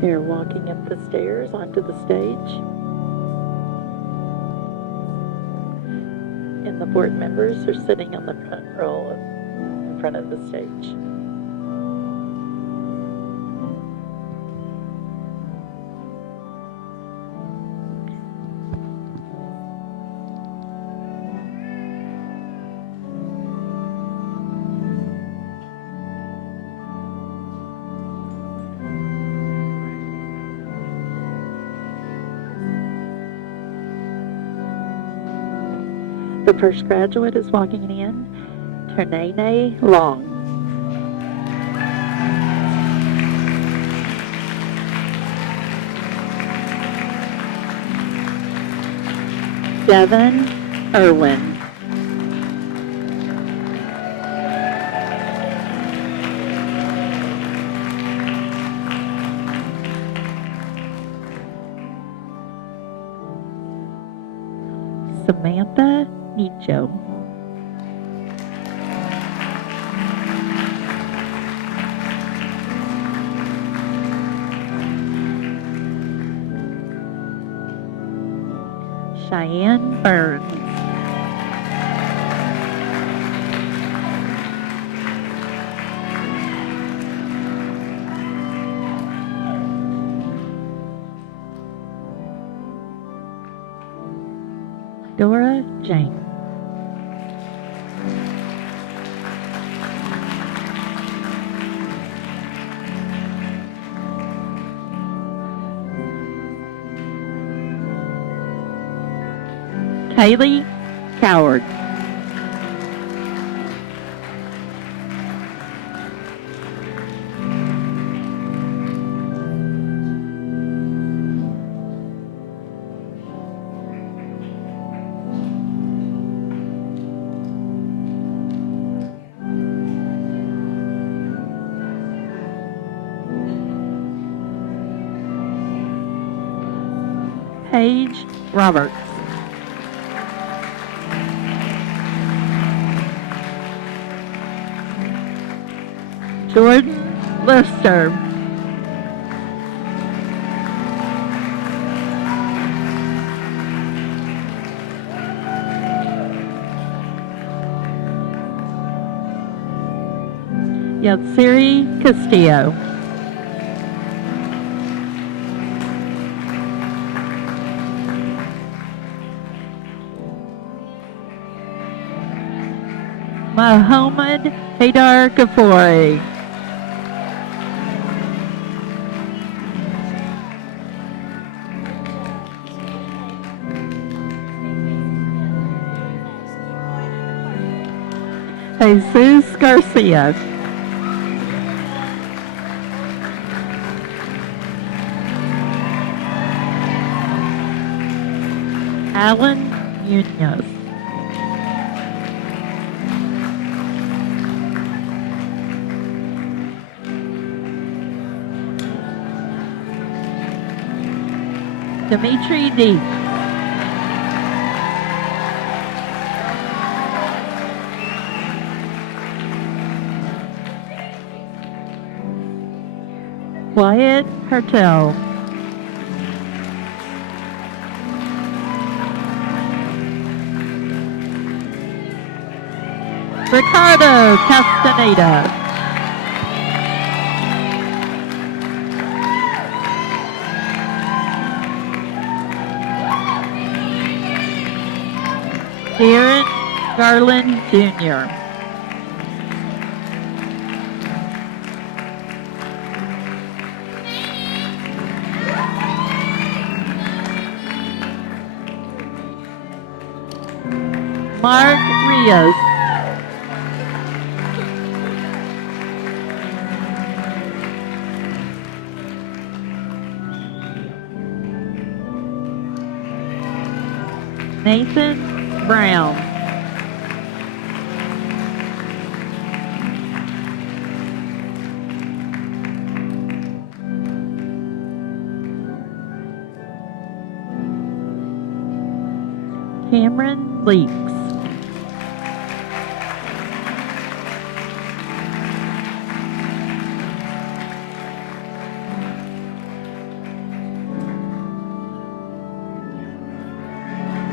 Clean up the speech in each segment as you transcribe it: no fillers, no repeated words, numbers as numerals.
They're walking up the stairs onto the stage. And the board members are sitting on the front row in front of the stage. The first graduate is walking in, Ternene Long. Devin Irwin. Samantha Nicho. Cheyenne Burns. Dora Jane. Kaylee Coward. Paige Roberts. Jordan Lister. Yatsiri Castillo. Mohammed Haydar Ghafouri. Jesus Garcia. Alan Munoz. Dimitri D. Wyatt Hertel. Ricardo Castaneda. Darren Garland Jr. Mark Rios. Nathan Brown. Cameron Leaks.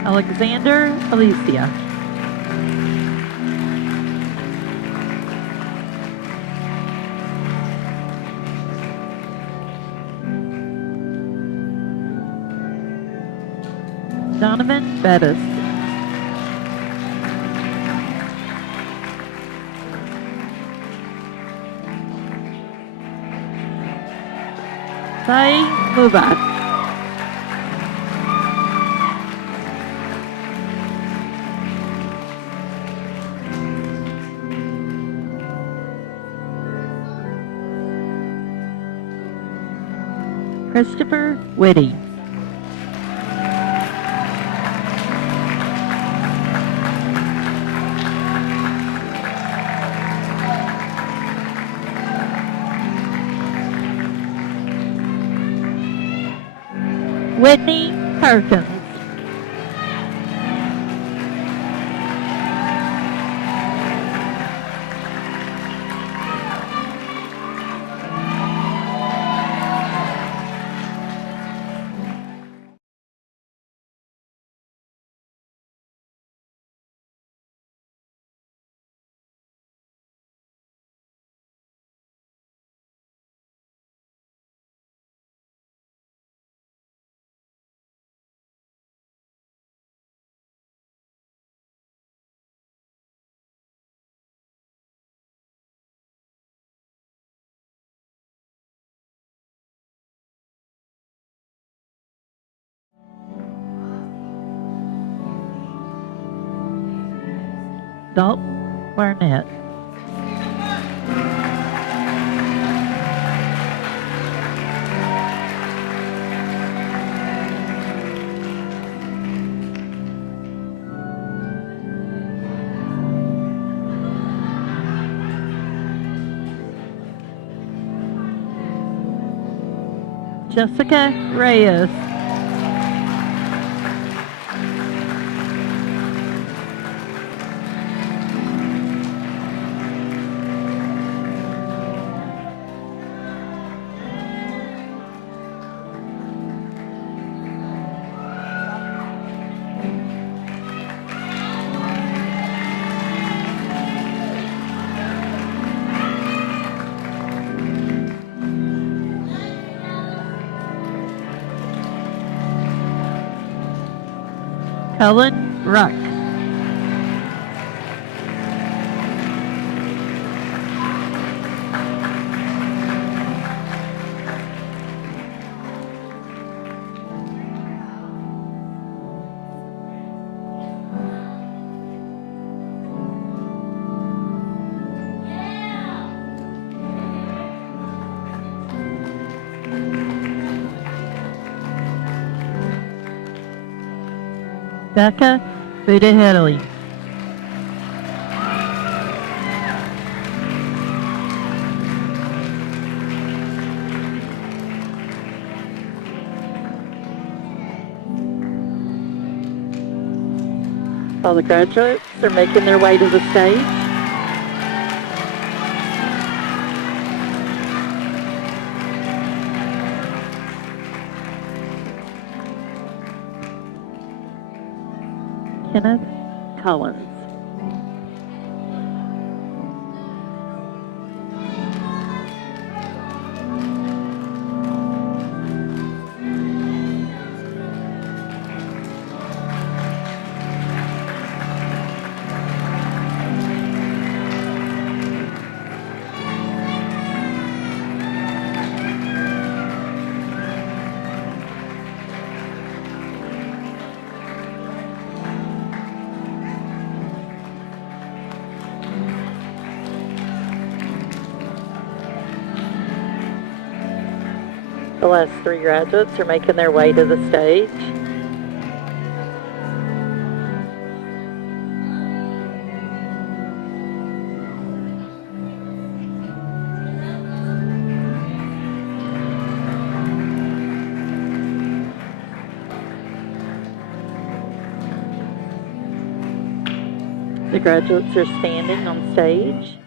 Alexander Alicia. Donovan Bettis. Sai Mubat. Christopher Whitty. Whitney Perkins. Dalton Barnett. Jessica Reyes. Helen Ruck. Becca Budaheli. All the graduates are making their way to the stage. Kenneth Collins. The last three graduates are making their way to the stage. The graduates are standing on stage.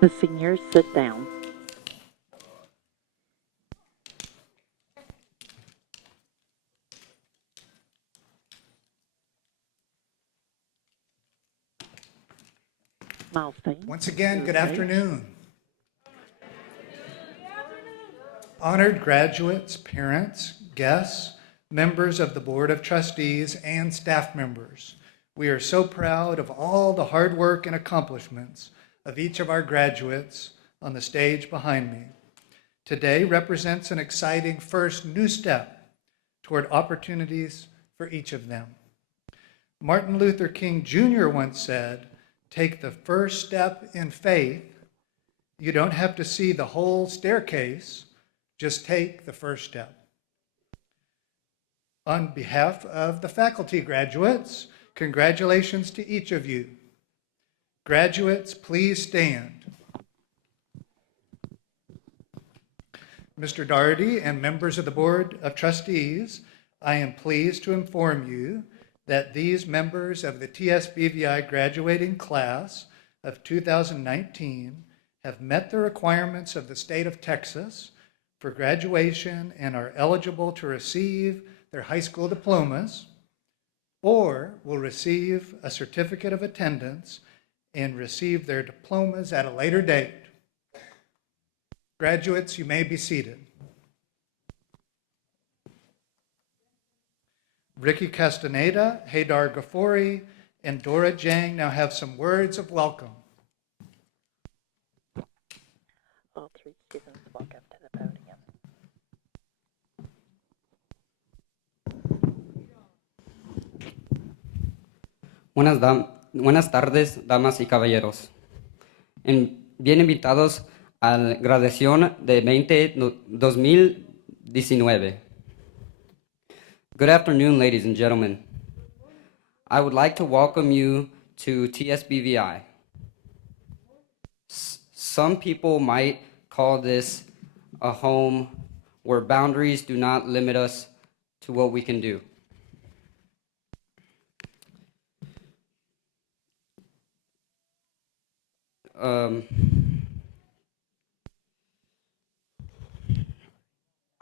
The seniors sit down. Milestone. Once again, good afternoon. Honored graduates, parents, guests, members of the Board of Trustees, and staff members, we are so proud of all the hard work and accomplishments of each of our graduates on the stage behind me. Today represents an exciting first new step toward opportunities for each of them. Martin Luther King Jr. once said, "Take the first step in faith. You don't have to see the whole staircase, just take the first step." On behalf of the faculty graduates, congratulations to each of you. Graduates, please stand. Mr. Doherty and members of the Board of Trustees, I am pleased to inform you that these members of the TSBVI graduating class of 2019 have met the requirements of the state of Texas for graduation and are eligible to receive their high school diplomas or will receive a certificate of attendance and receive their diplomas at a later date. Graduates, you may be seated. Ricky Castaneda, Haydar Ghaffori, and Dora Jang now have some words of welcome. All three students walk up to the podium. Buenas tardes, damas y caballeros. Bien invitados a la graduación de 2019. Good afternoon, ladies and gentlemen. I would like to welcome you to TSBVI. Some people might call this a home where boundaries do not limit us to what we can do.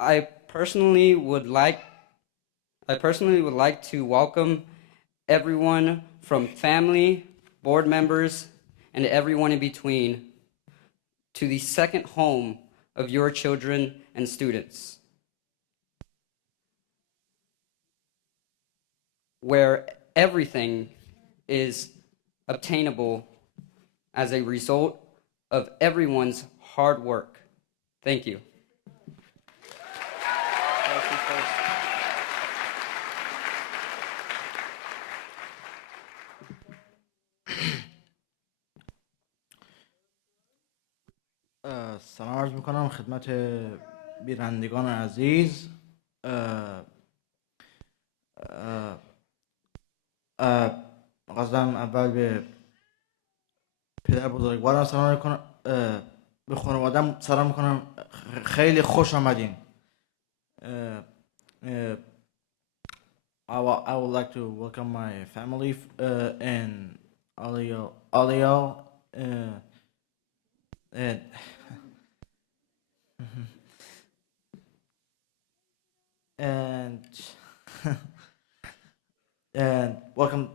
I personally would like to welcome everyone from family, board members, and everyone in between to the second home of your children and students, where everything is obtainable as a result of everyone's hard work. Thank you. سلام عرض میکنم خدمت بینندگان عزیز. قصدم اول به پدر بزرگوارم سلام میکنم، به خانواده‌ام سلام میکنم. خیلی خوش آمدین. I would like to welcome my family and all y'all and and and welcome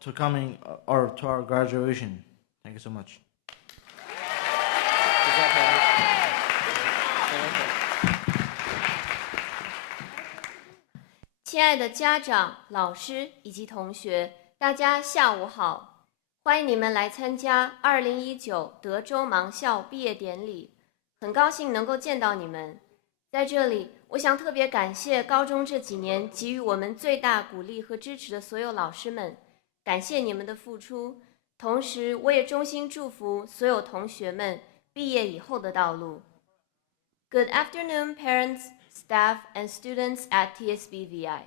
to coming or to our graduation. Thank you so much. 亲爱的家长、老师以及同学，大家下午好！欢迎你们来参加2019德州盲校毕业典礼，很高兴能够见到你们。在这里，我想特别感谢高中这几年给予我们最大鼓励和支持的所有老师们，感谢你们的付出。同时，我也衷心祝福所有同学们毕业以后的道路。Good afternoon, parents, staff, and students at TSBVI.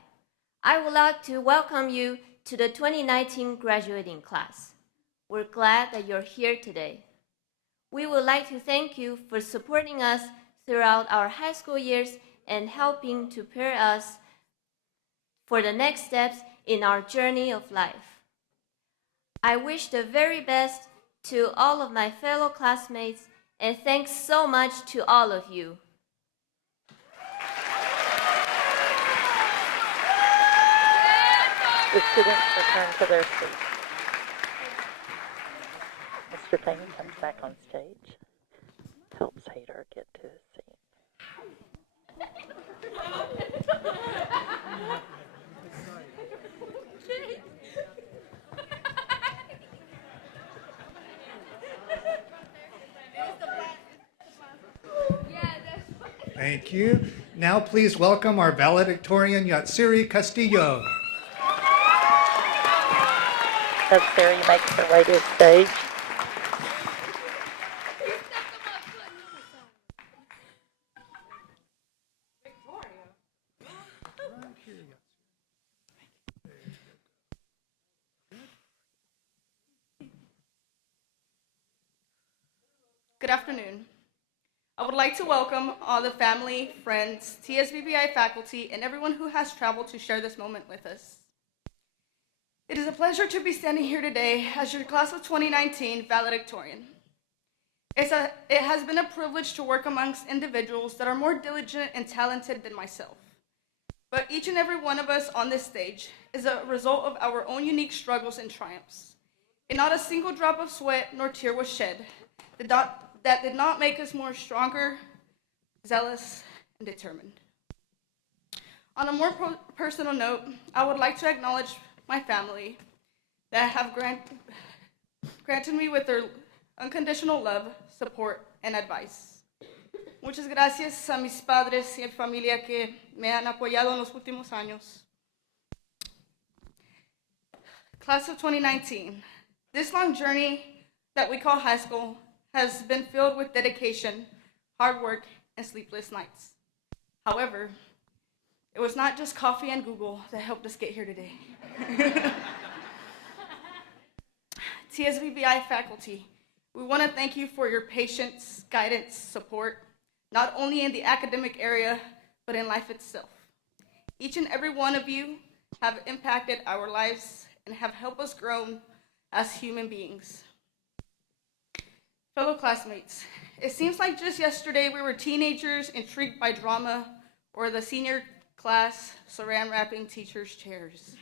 I would like to welcome you to the 2019 graduating class. We're glad that you're here today. We would like to thank you for supporting us throughout our high school years and helping to prepare us for the next steps in our journey of life. I wish the very best to all of my fellow classmates, and thanks so much to all of you. The students return to their seats. Mr. Payne comes back on stage, helps Hader get to his seat. Thank you. Now please welcome our valedictorian, Yatsiri Castillo. As Sari makes her way to the stage. Good afternoon. I would like to welcome all the family, friends, TSBVI faculty, and everyone who has traveled to share this moment with us. It is a pleasure to be standing here today as your class of 2019 valedictorian. It has been a privilege to work amongst individuals that are more diligent and talented than myself. But each and every one of us on this stage is a result of our own unique struggles and triumphs. And not a single drop of sweat nor tear was shed that did not make us more stronger, zealous, and determined. On a more personal note, I would like to acknowledge my family that have granted me with their unconditional love, support, and advice. Muchas gracias a mis padres y familia que me han apoyado en los últimos años. Class of 2019, this long journey that we call high school has been filled with dedication, hard work, and sleepless nights. However, it was not just coffee and Google that helped us get here today. TSBVI faculty, we want to thank you for your patience, guidance, support, not only in the academic area, but in life itself. Each and every one of you have impacted our lives and have helped us grow as human beings. Fellow classmates, it seems like just yesterday we were teenagers intrigued by drama, or the senior class saran wrapping teachers' chairs.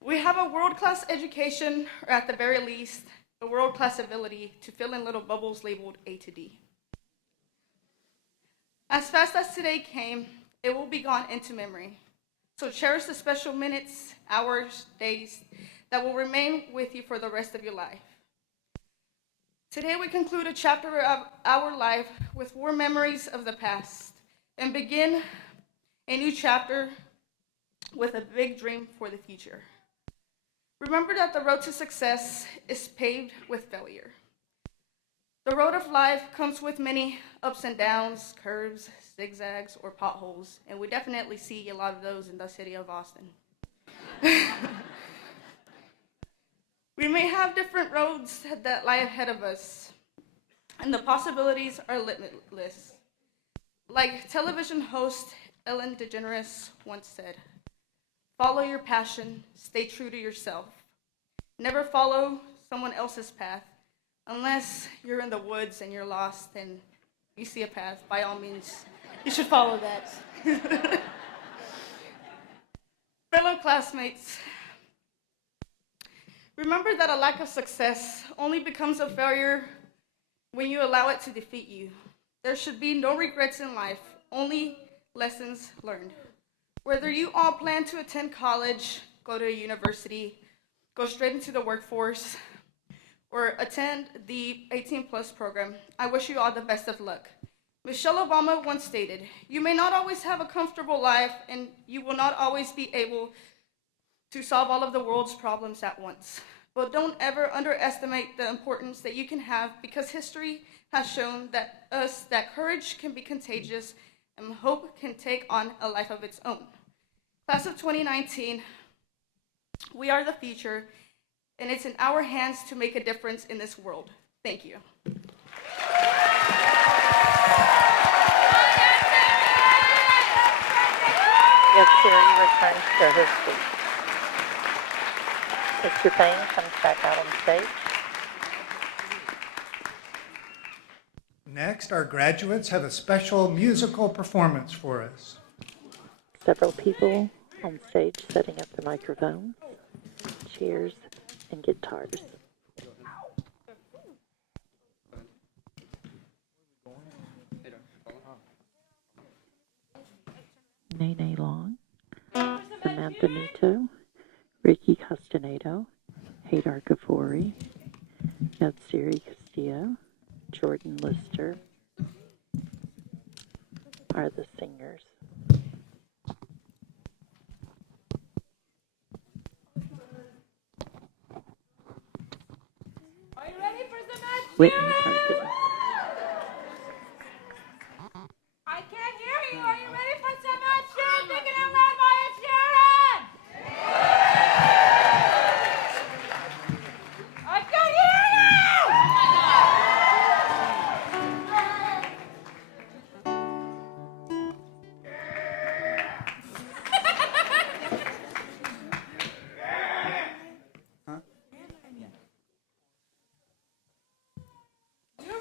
We have a world-class education, or at the very least, a world-class ability to fill in little bubbles labeled A to D. As fast as today came, it will be gone into memory. So cherish the special minutes, hours, days that will remain with you for the rest of your life. Today we conclude a chapter of our life with warm memories of the past and begin a new chapter with a big dream for the future. Remember that the road to success is paved with failure. The road of life comes with many ups and downs, curves, zigzags, or potholes, and we definitely see a lot of those in the city of Austin. We may have different roads that lie ahead of us, and the possibilities are limitless. Like television host Ellen DeGeneres once said, "Follow your passion, stay true to yourself. Never follow someone else's path. Unless you're in the woods and you're lost and you see a path, by all means, you should follow that." Fellow classmates, remember that a lack of success only becomes a failure when you allow it to defeat you. There should be no regrets in life, only lessons learned. Whether you all plan to attend college, go to a university, go straight into the workforce, or attend the 18+ program, I wish you all the best of luck. Michelle Obama once stated, "You may not always have a comfortable life, and you will not always be able to solve all of the world's problems at once. But don't ever underestimate the importance that you can have, because history has shown that courage can be contagious and hope can take on a life of its own." Class of 2019, we are the future, and it's in our hands to make a difference in this world. Thank you. Yes, Siri returns to her seat. Mr. Payne comes back out on stage. Next, our graduates have a special musical performance for us. Several people on stage setting up the microphones, chairs, and guitars. Nene Long, Samantha Nito, Ricky Castaneda, Haydar Ghafouri, Yatsiri Castillo, Jordan Lister are the singers. Are you ready for some action? Whitney Perkins. I can't hear you. Are you ready for some action? Take it out loud, Maya Sharon! I can't hear you! You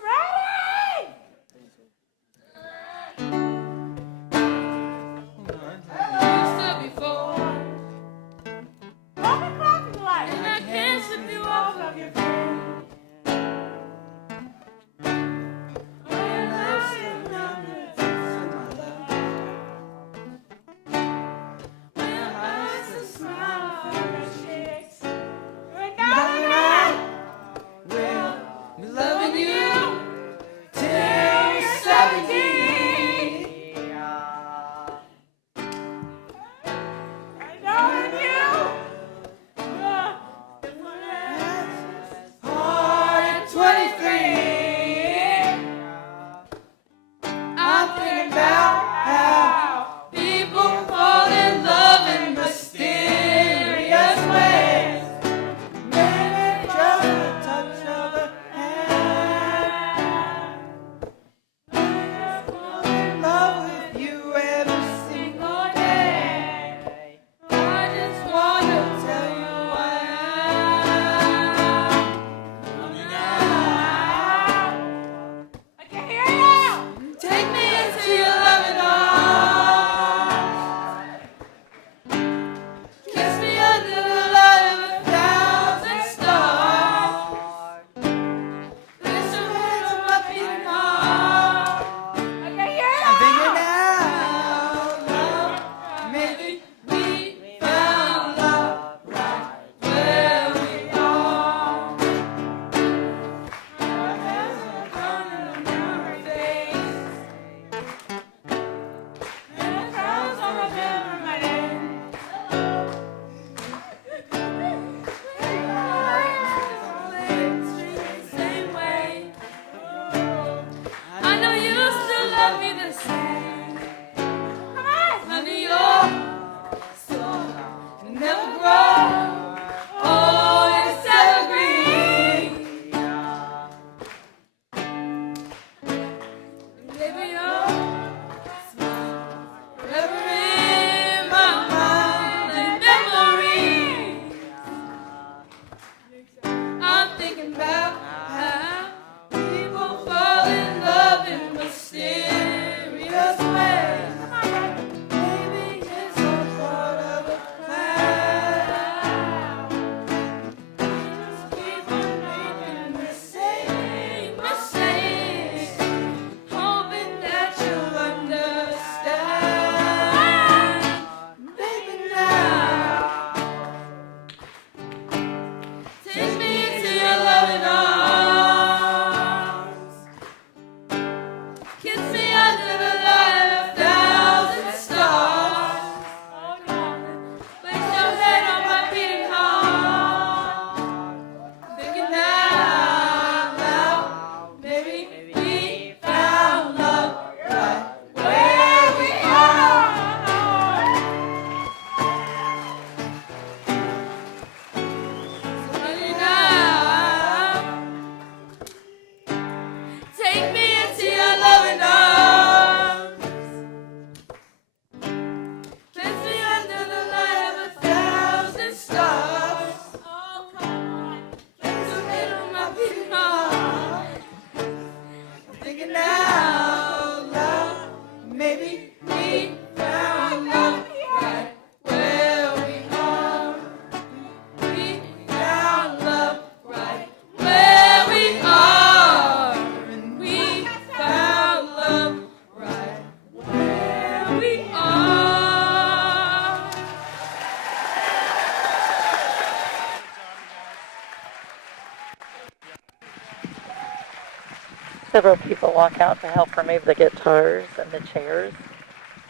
Several people walk out to help remove the guitars and the chairs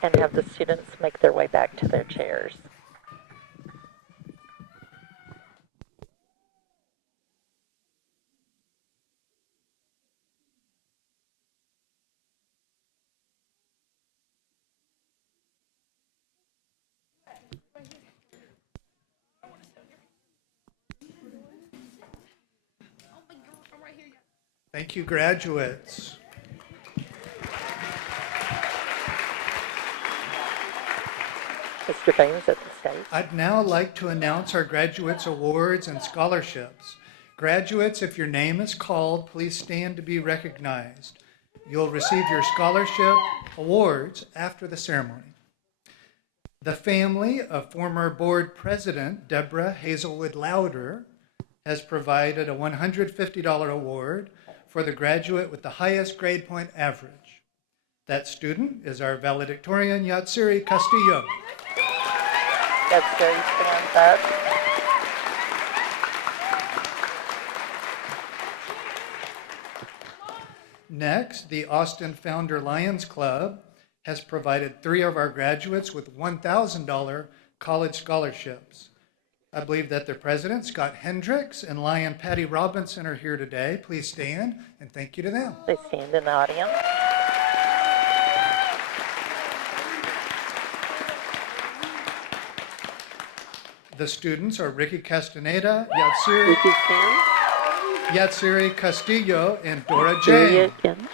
and have the students make their way back to their chairs. Thank you, graduates. Mr. Baines at the stage. I'd now like to announce our graduates' awards and scholarships. Graduates, if your name is called, please stand to be recognized. You'll receive your scholarship awards after the ceremony. The family of former board president Deborah Hazelwood Lauder has provided a $150 award for the graduate with the highest grade point average. That student is our valedictorian, Yatsiri Castillo. Yatsiri stands up. Next, the Austin Founder Lions Club has provided 3 of our graduates with $1,000 college scholarships. I believe that their president, Scott Hendricks, and Lion Patty Robinson are here today. Please stand, and thank you to them. They stand in the audience. The students are Ricky Castaneda, Ricky stands. Yatsiri Castillo, and Dora Julia Jane. again.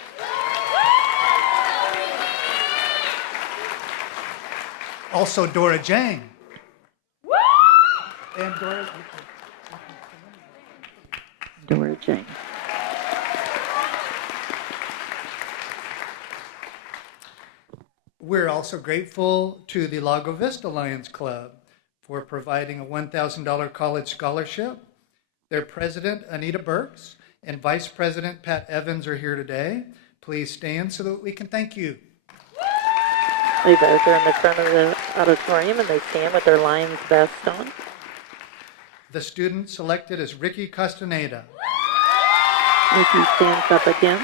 Also Dora Jane. And Dora Jane. We're also grateful to the Lago Vista Lions Club for providing a $1,000 college scholarship. Their president, Anita Burks, and vice president, Pat Evans, are here today. Please stand so that we can thank you. They both are in the front of the auditorium and they stand with their Lions vest on. The student selected is Ricky Castaneda. Ricky stands up again.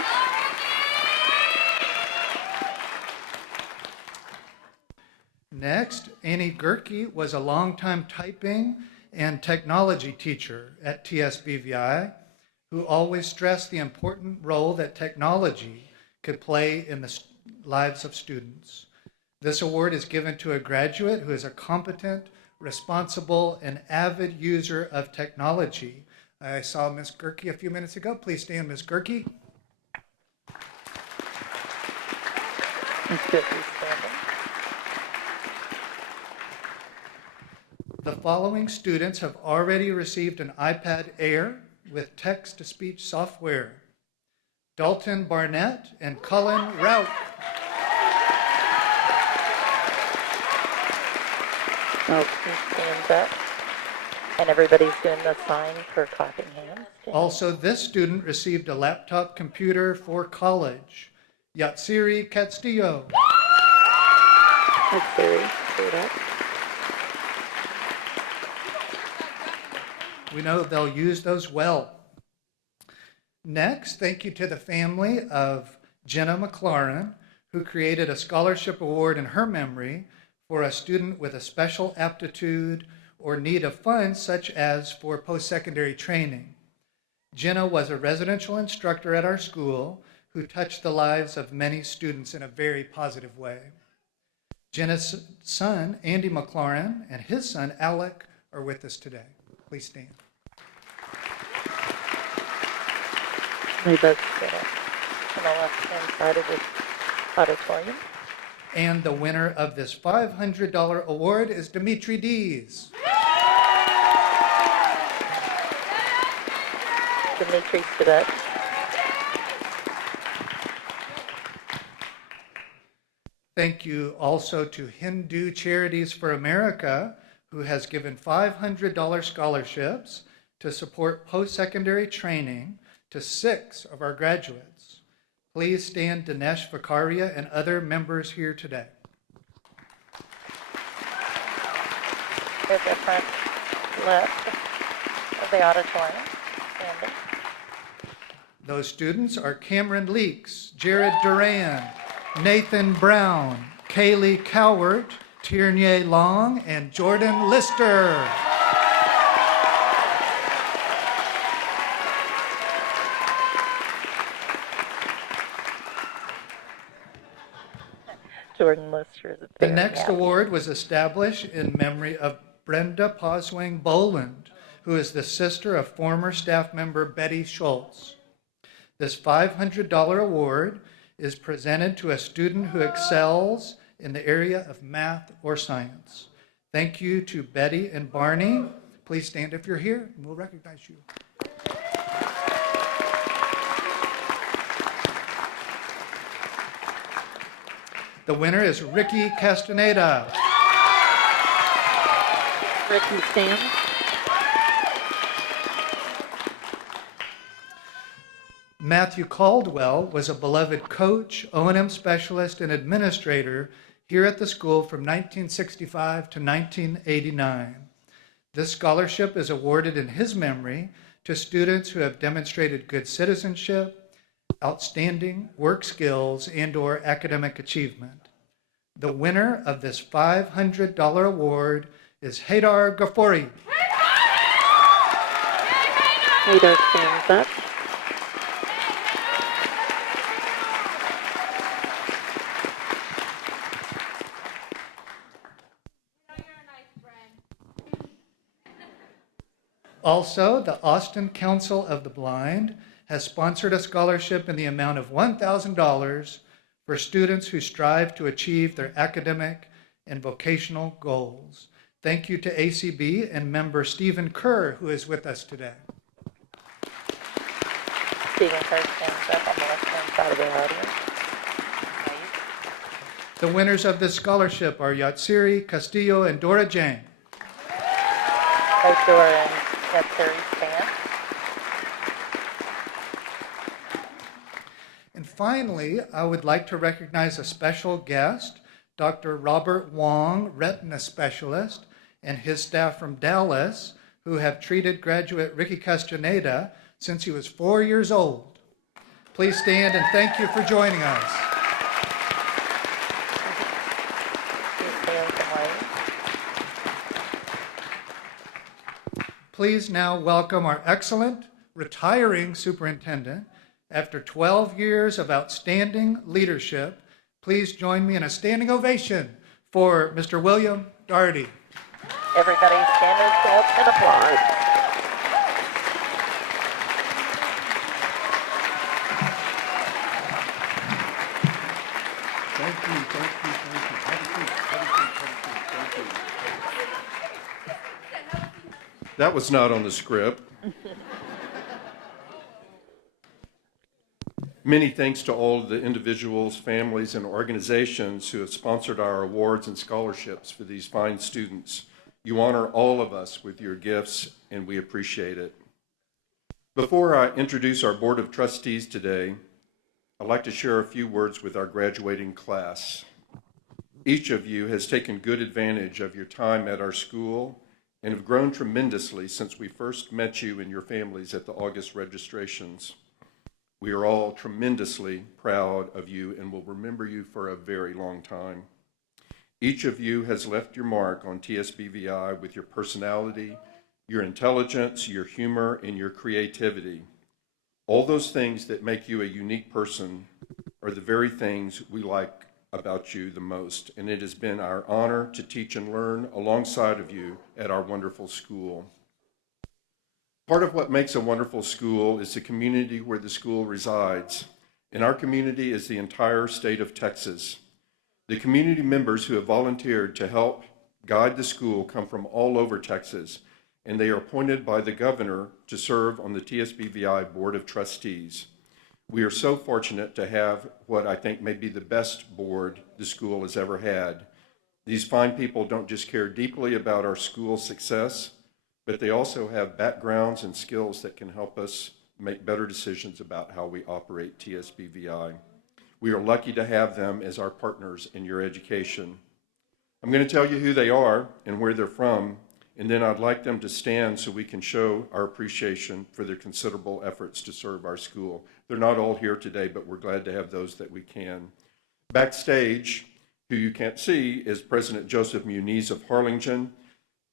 Next, Annie Gerke was a longtime typing and technology teacher at TSBVI who always stressed the important role that technology could play in the lives of students. This award is given to a graduate who is a competent, responsible, and avid user of technology. I saw Ms. Gerke a few minutes ago. Please stand, Ms. Gerke. Ms. Gerke standing. The following students have already received an iPad Air with text-to-speech software. Dalton Barnett and Cullen Rout. Dalton stands up. And everybody's doing the sign for clapping hands. Also, this student received a laptop computer for college. Yatsiri Castillo. Yatsiri, straight up. We know they'll use those well. Next, thank you to the family of Jenna McLaurin, who created a scholarship award in her memory for a student with a special aptitude or need of funds, such as for post-secondary training. Jenna was a residential instructor at our school who touched the lives of many students in a very positive way. Jenna's son, Andy McLaurin, and his son, Alec, are with us today. Please stand. They both sit up on the left-hand side of this auditorium. And the winner of this $500 award is Dimitri Dees. Dimitri stood up. Thank you also to Hindu Charities for America, who has given $500 scholarships to support post-secondary training to 6 of our graduates. Please stand, Dinesh Vakaria and other members here today. At the front left of the auditorium, standing. Those students are Cameron Leaks, Jared Duran, Nathan Brown, Kaylee Cowart, Tierney Long, and Jordan Lister. Jordan Lister is The very next happy. award was established in memory of Brenda Poswing Boland, who is the sister of former staff member Betty Schultz. This $500 award is presented to a student who excels in the area of math or science. Thank you to Betty and Barney. Please stand if you're here, and we'll recognize you. The winner is Ricky Castaneda. Ricky stands. Matthew Caldwell was a beloved coach, O&M specialist, and administrator here at the school from 1965 to 1989. This scholarship is awarded in his memory to students who have demonstrated good citizenship, outstanding work skills, and/or academic achievement. The winner of this $500 award is Haydar Ghafouri. Haydar stands up. Also, the Austin Council of the Blind has sponsored a scholarship in the amount of $1,000 for students who strive to achieve their academic and vocational goals. Thank you to ACB and member Stephen Kerr, who is with us today. Stephen Kerr stands up on the left-hand side of the audience. The winners of this scholarship are Yatsiri Castillo and Dora Jang. Both Dora and Yatsiri stand. And finally, I would like to recognize a special guest, Dr. Robert Wong, retina specialist, and his staff from Dallas, who have treated graduate Ricky Castaneda since he was 4 years old. Please stand and thank you for joining us. Please now welcome our excellent retiring superintendent. After 12 years of outstanding leadership, please join me in a standing ovation for Mr. William Daugherty. Everybody stand up and applaud. Thank you. Have a seat. That was not on the script. Many thanks to all of the individuals, families, and organizations who have sponsored our awards and scholarships for these fine students. You honor all of us with your gifts, and we appreciate it. Before I introduce our Board of Trustees today, I'd like to share a few words with our graduating class. Each of you has taken good advantage of your time at our school and have grown tremendously since we first met you and your families at the August registrations. We are all tremendously proud of you and will remember you for a very long time. Each of you has left your mark on TSBVI with your personality, your intelligence, your humor, and your creativity. All those things that make you a unique person are the very things we like about you the most, and it has been our honor to teach and learn alongside of you at our wonderful school. Part of what makes a wonderful school is the community where the school resides, and our community is the entire state of Texas. The community members who have volunteered to help guide the school come from all over Texas, and they are appointed by the governor to serve on the TSBVI Board of Trustees. We are so fortunate to have what I think may be the best board the school has ever had. These fine people don't just care deeply about our school's success, but they also have backgrounds and skills that can help us make better decisions about how we operate TSBVI. We are lucky to have them as our partners in your education. I'm going to tell you who they are and where they're from, and then I'd like them to stand so we can show our appreciation for their considerable efforts to serve our school. They're not all here today, but we're glad to have those that we can. Backstage, who you can't see, is President Joseph Muniz of Harlingen,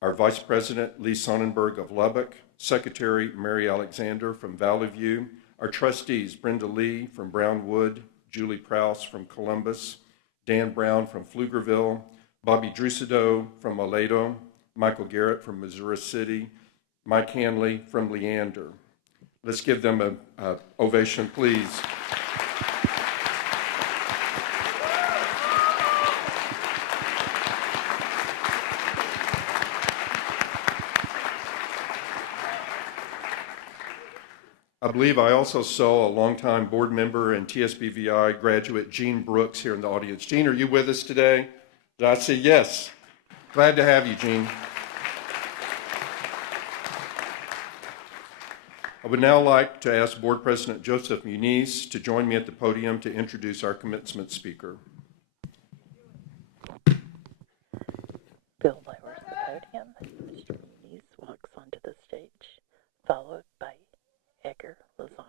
our Vice President Lee Sonnenberg of Lubbock, Secretary Mary Alexander from Valley View, our trustees Brenda Lee from Brownwood, Julie Prowse from Columbus, Dan Brown from Pflugerville, Bobby Drusido from Aledo, Michael Garrett from Missouri City, Mike Hanley from Leander. Let's give them an ovation, please. I believe I also saw a longtime board member and TSBVI graduate, Gene Brooks, here in the audience. Gene, are you with us today? Did I say yes? Glad to have you, Gene. I would now like to ask Board President Joseph Muniz to join me at the podium to introduce our commencement speaker. Bill lowers the podium. Mr. Muniz walks onto the stage, followed by Edgar Lozano.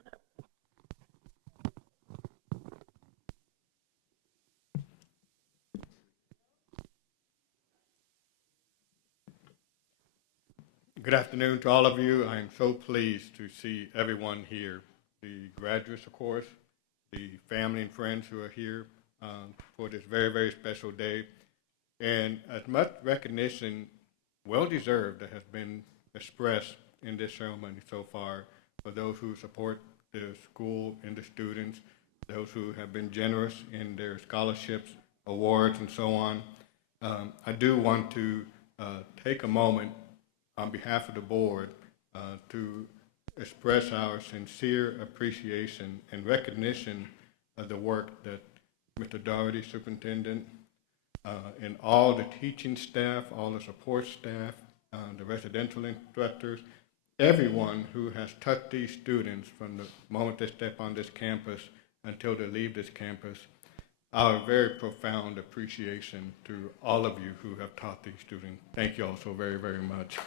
Good afternoon to all of you. I am so pleased to see everyone here, the graduates, of course, the family and friends who are here for this very, very special day. And as much recognition, well-deserved, that has been expressed in this ceremony so far for those who support the school and the students, those who have been generous in their scholarships, awards, and so on. I do want to take a moment on behalf of the board to express our sincere appreciation and recognition of the work that Mr. Doherty, superintendent, and all the teaching staff, all the support staff, the residential instructors, everyone who has touched these students from the moment they step on this campus until they leave this campus. Our very profound appreciation to all of you who have taught these students. Thank you all so very, very much.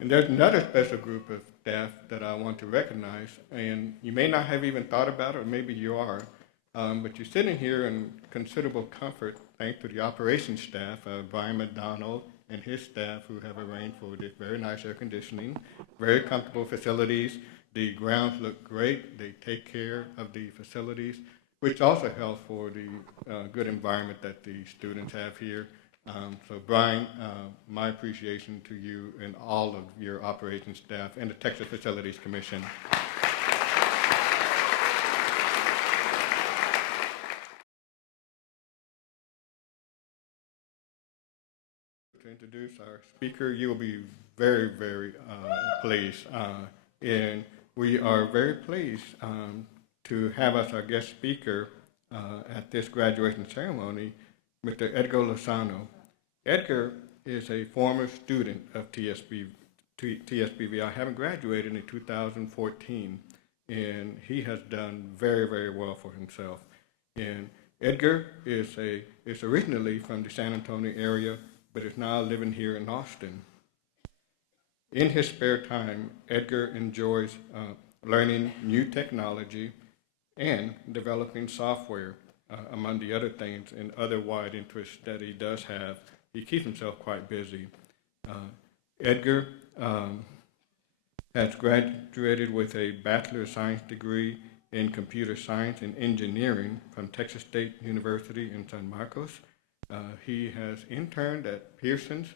And there's another special group of staff that I want to recognize, and you may not have even thought about it, or maybe you are, but you're sitting here in considerable comfort thanks to the operations staff, Brian McDonald and his staff, who have arranged for this very nice air conditioning, very comfortable facilities. The grounds look great. They take care of the facilities, which also helps for the good environment that the students have here. So Brian, my appreciation to you and all of your operations staff and the Texas Facilities Commission. To introduce our speaker, you will be very, very pleased. And we are very pleased to have as our guest speaker at this graduation ceremony, Mr. Edgar Lozano. Edgar is a former student of TSBVI, having graduated in 2014, and he has done very, very well for himself. And Edgar is originally from the San Antonio area, but is now living here in Austin. In his spare time, Edgar enjoys learning new technology and developing software, among the other things and other wide interests that he does have. He keeps himself quite busy. Edgar has graduated with a Bachelor of Science degree in Computer Science and Engineering from Texas State University in San Marcos. He has interned at Pearson's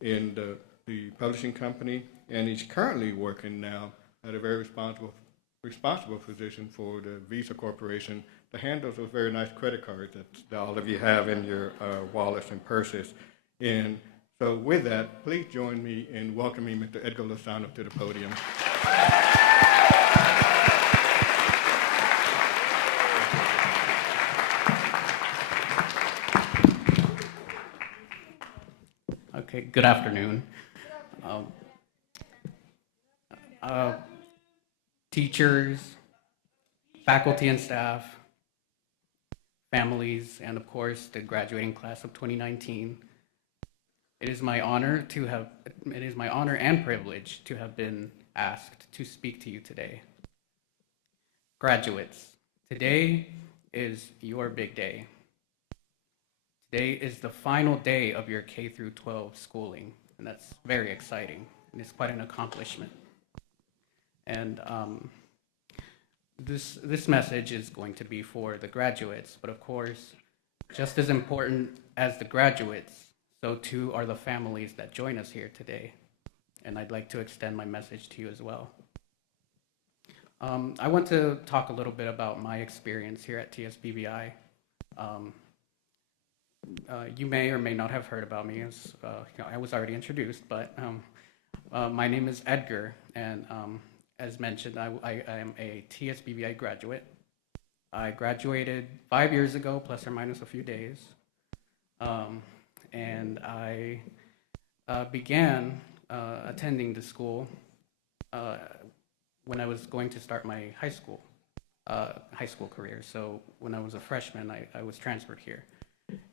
in the publishing company, and he's currently working now at a very responsible position for the Visa Corporation to handle those very nice credit cards that all of you have in your wallets and purses. And so with that, please join me in welcoming Mr. Edgar Lozano to the podium. Okay, good afternoon. Teachers, faculty and staff, families, and of course the graduating class of 2019. It is my honor and privilege to have been asked to speak to you today. Graduates, today is your big day. Today is the final day of your K through 12 schooling, and that's very exciting, and it's quite an accomplishment. And this message is going to be for the graduates, but of course, just as important as the graduates, so too are the families that join us here today. And I'd like to extend my message to you as well. I want to talk a little bit about my experience here at TSBVI. You may or may not have heard about me, as I was already introduced, but my name is Edgar, and as mentioned, I am a TSBVI graduate. I graduated 5 years ago, plus or minus a few days, and I began attending the school when I was going to start my high school career. So when I was a freshman, I was transferred here.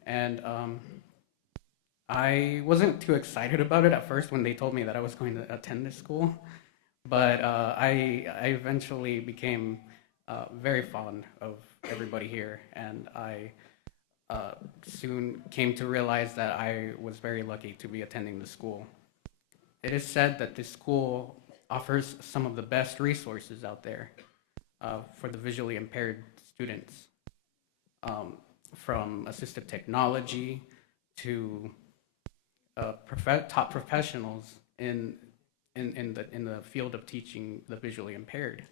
And I wasn't too excited about it at first when they told me that I was going to attend this school, but I eventually became very fond of everybody here, and I soon came to realize that I was very lucky to be attending the school. It is said that this school offers some of the best resources out there for the visually impaired students, from assistive technology to top professionals in the field of teaching the visually impaired,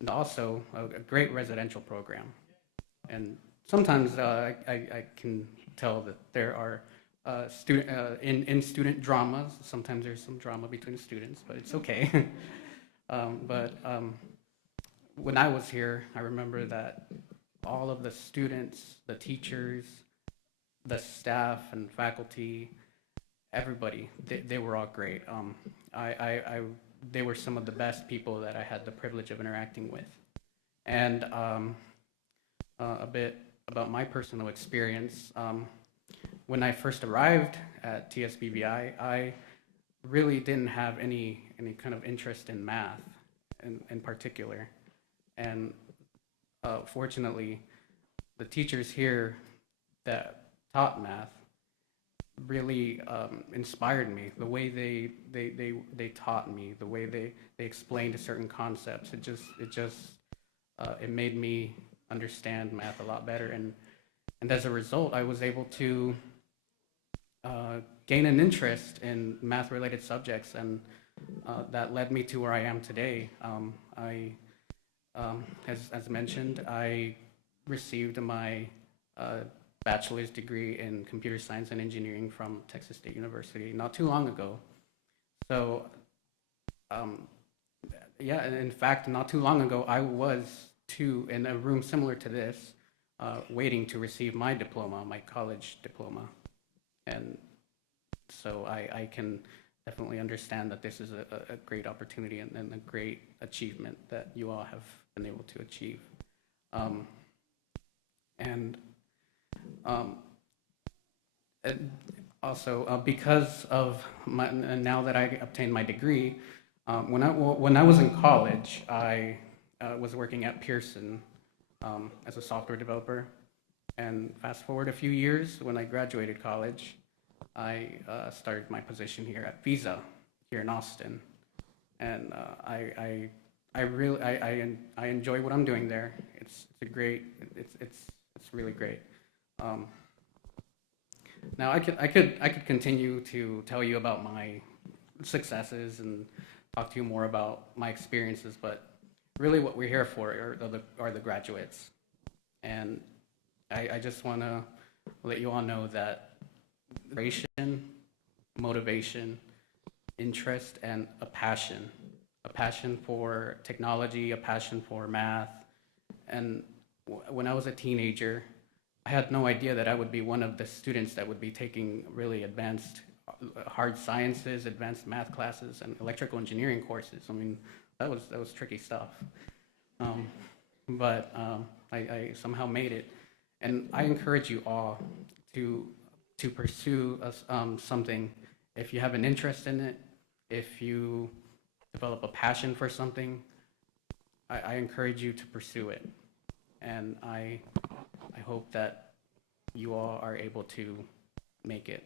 and also a great residential program. And sometimes I can tell that there are in student dramas. Sometimes there's some drama between students, but it's okay. But when I was here, I remember that all of the students, the teachers, the staff and faculty, everybody, they were all great. They were some of the best people that I had the privilege of interacting with. And a bit about my personal experience. When I first arrived at TSBVI, I really didn't have any kind of interest in math in particular. And fortunately, the teachers here that taught math really inspired me. The way they taught me, the way they explained certain concepts, it made me understand math a lot better. And as a result, I was able to gain an interest in math-related subjects, and that led me to where I am today. As mentioned, I received my bachelor's degree in computer science and engineering from Texas State University not too long ago. So, yeah, in fact, not too long ago, I was in a room similar to this, waiting to receive my diploma, my college diploma. And so I can definitely understand that this is a great opportunity and a great achievement that you all have been able to achieve. Also, because of now that I obtained my degree, when I was in college, I was working at Pearson as a software developer. And fast forward a few years, when I graduated college, I started my position here at Visa here in Austin, and I enjoy what I'm doing there. It's really great. Now I could continue to tell you about my successes and talk to you more about my experiences, but really what we're here for are the graduates. And I just want to let you all know that motivation, interest, and a passion for technology, a passion for math. And when I was a teenager, I had no idea that I would be one of the students that would be taking really advanced hard sciences, advanced math classes, and electrical engineering courses. I mean, that was tricky stuff. but I somehow made it. And I encourage you all to pursue something. If you have an interest in it, if you develop a passion for something, I encourage you to pursue it. And I hope that you all are able to make it.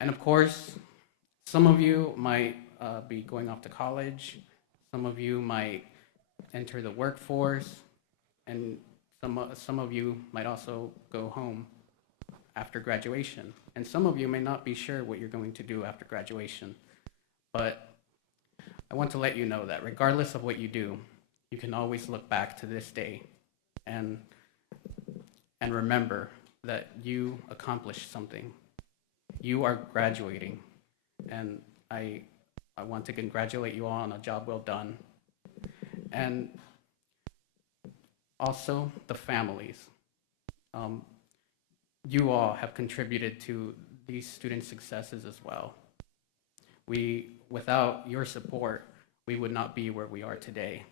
And of course, some of you might be going off to college. Some of you might enter the workforce, and some of you might also go home after graduation. And some of you may not be sure what you're going to do after graduation. But I want to let you know that regardless of what you do, you can always look back to this day and remember that you accomplished something. You are graduating, and I want to congratulate you all on a job well done. And also the families. You all have contributed to these student successes as well. Without your support, we would not be where we are today.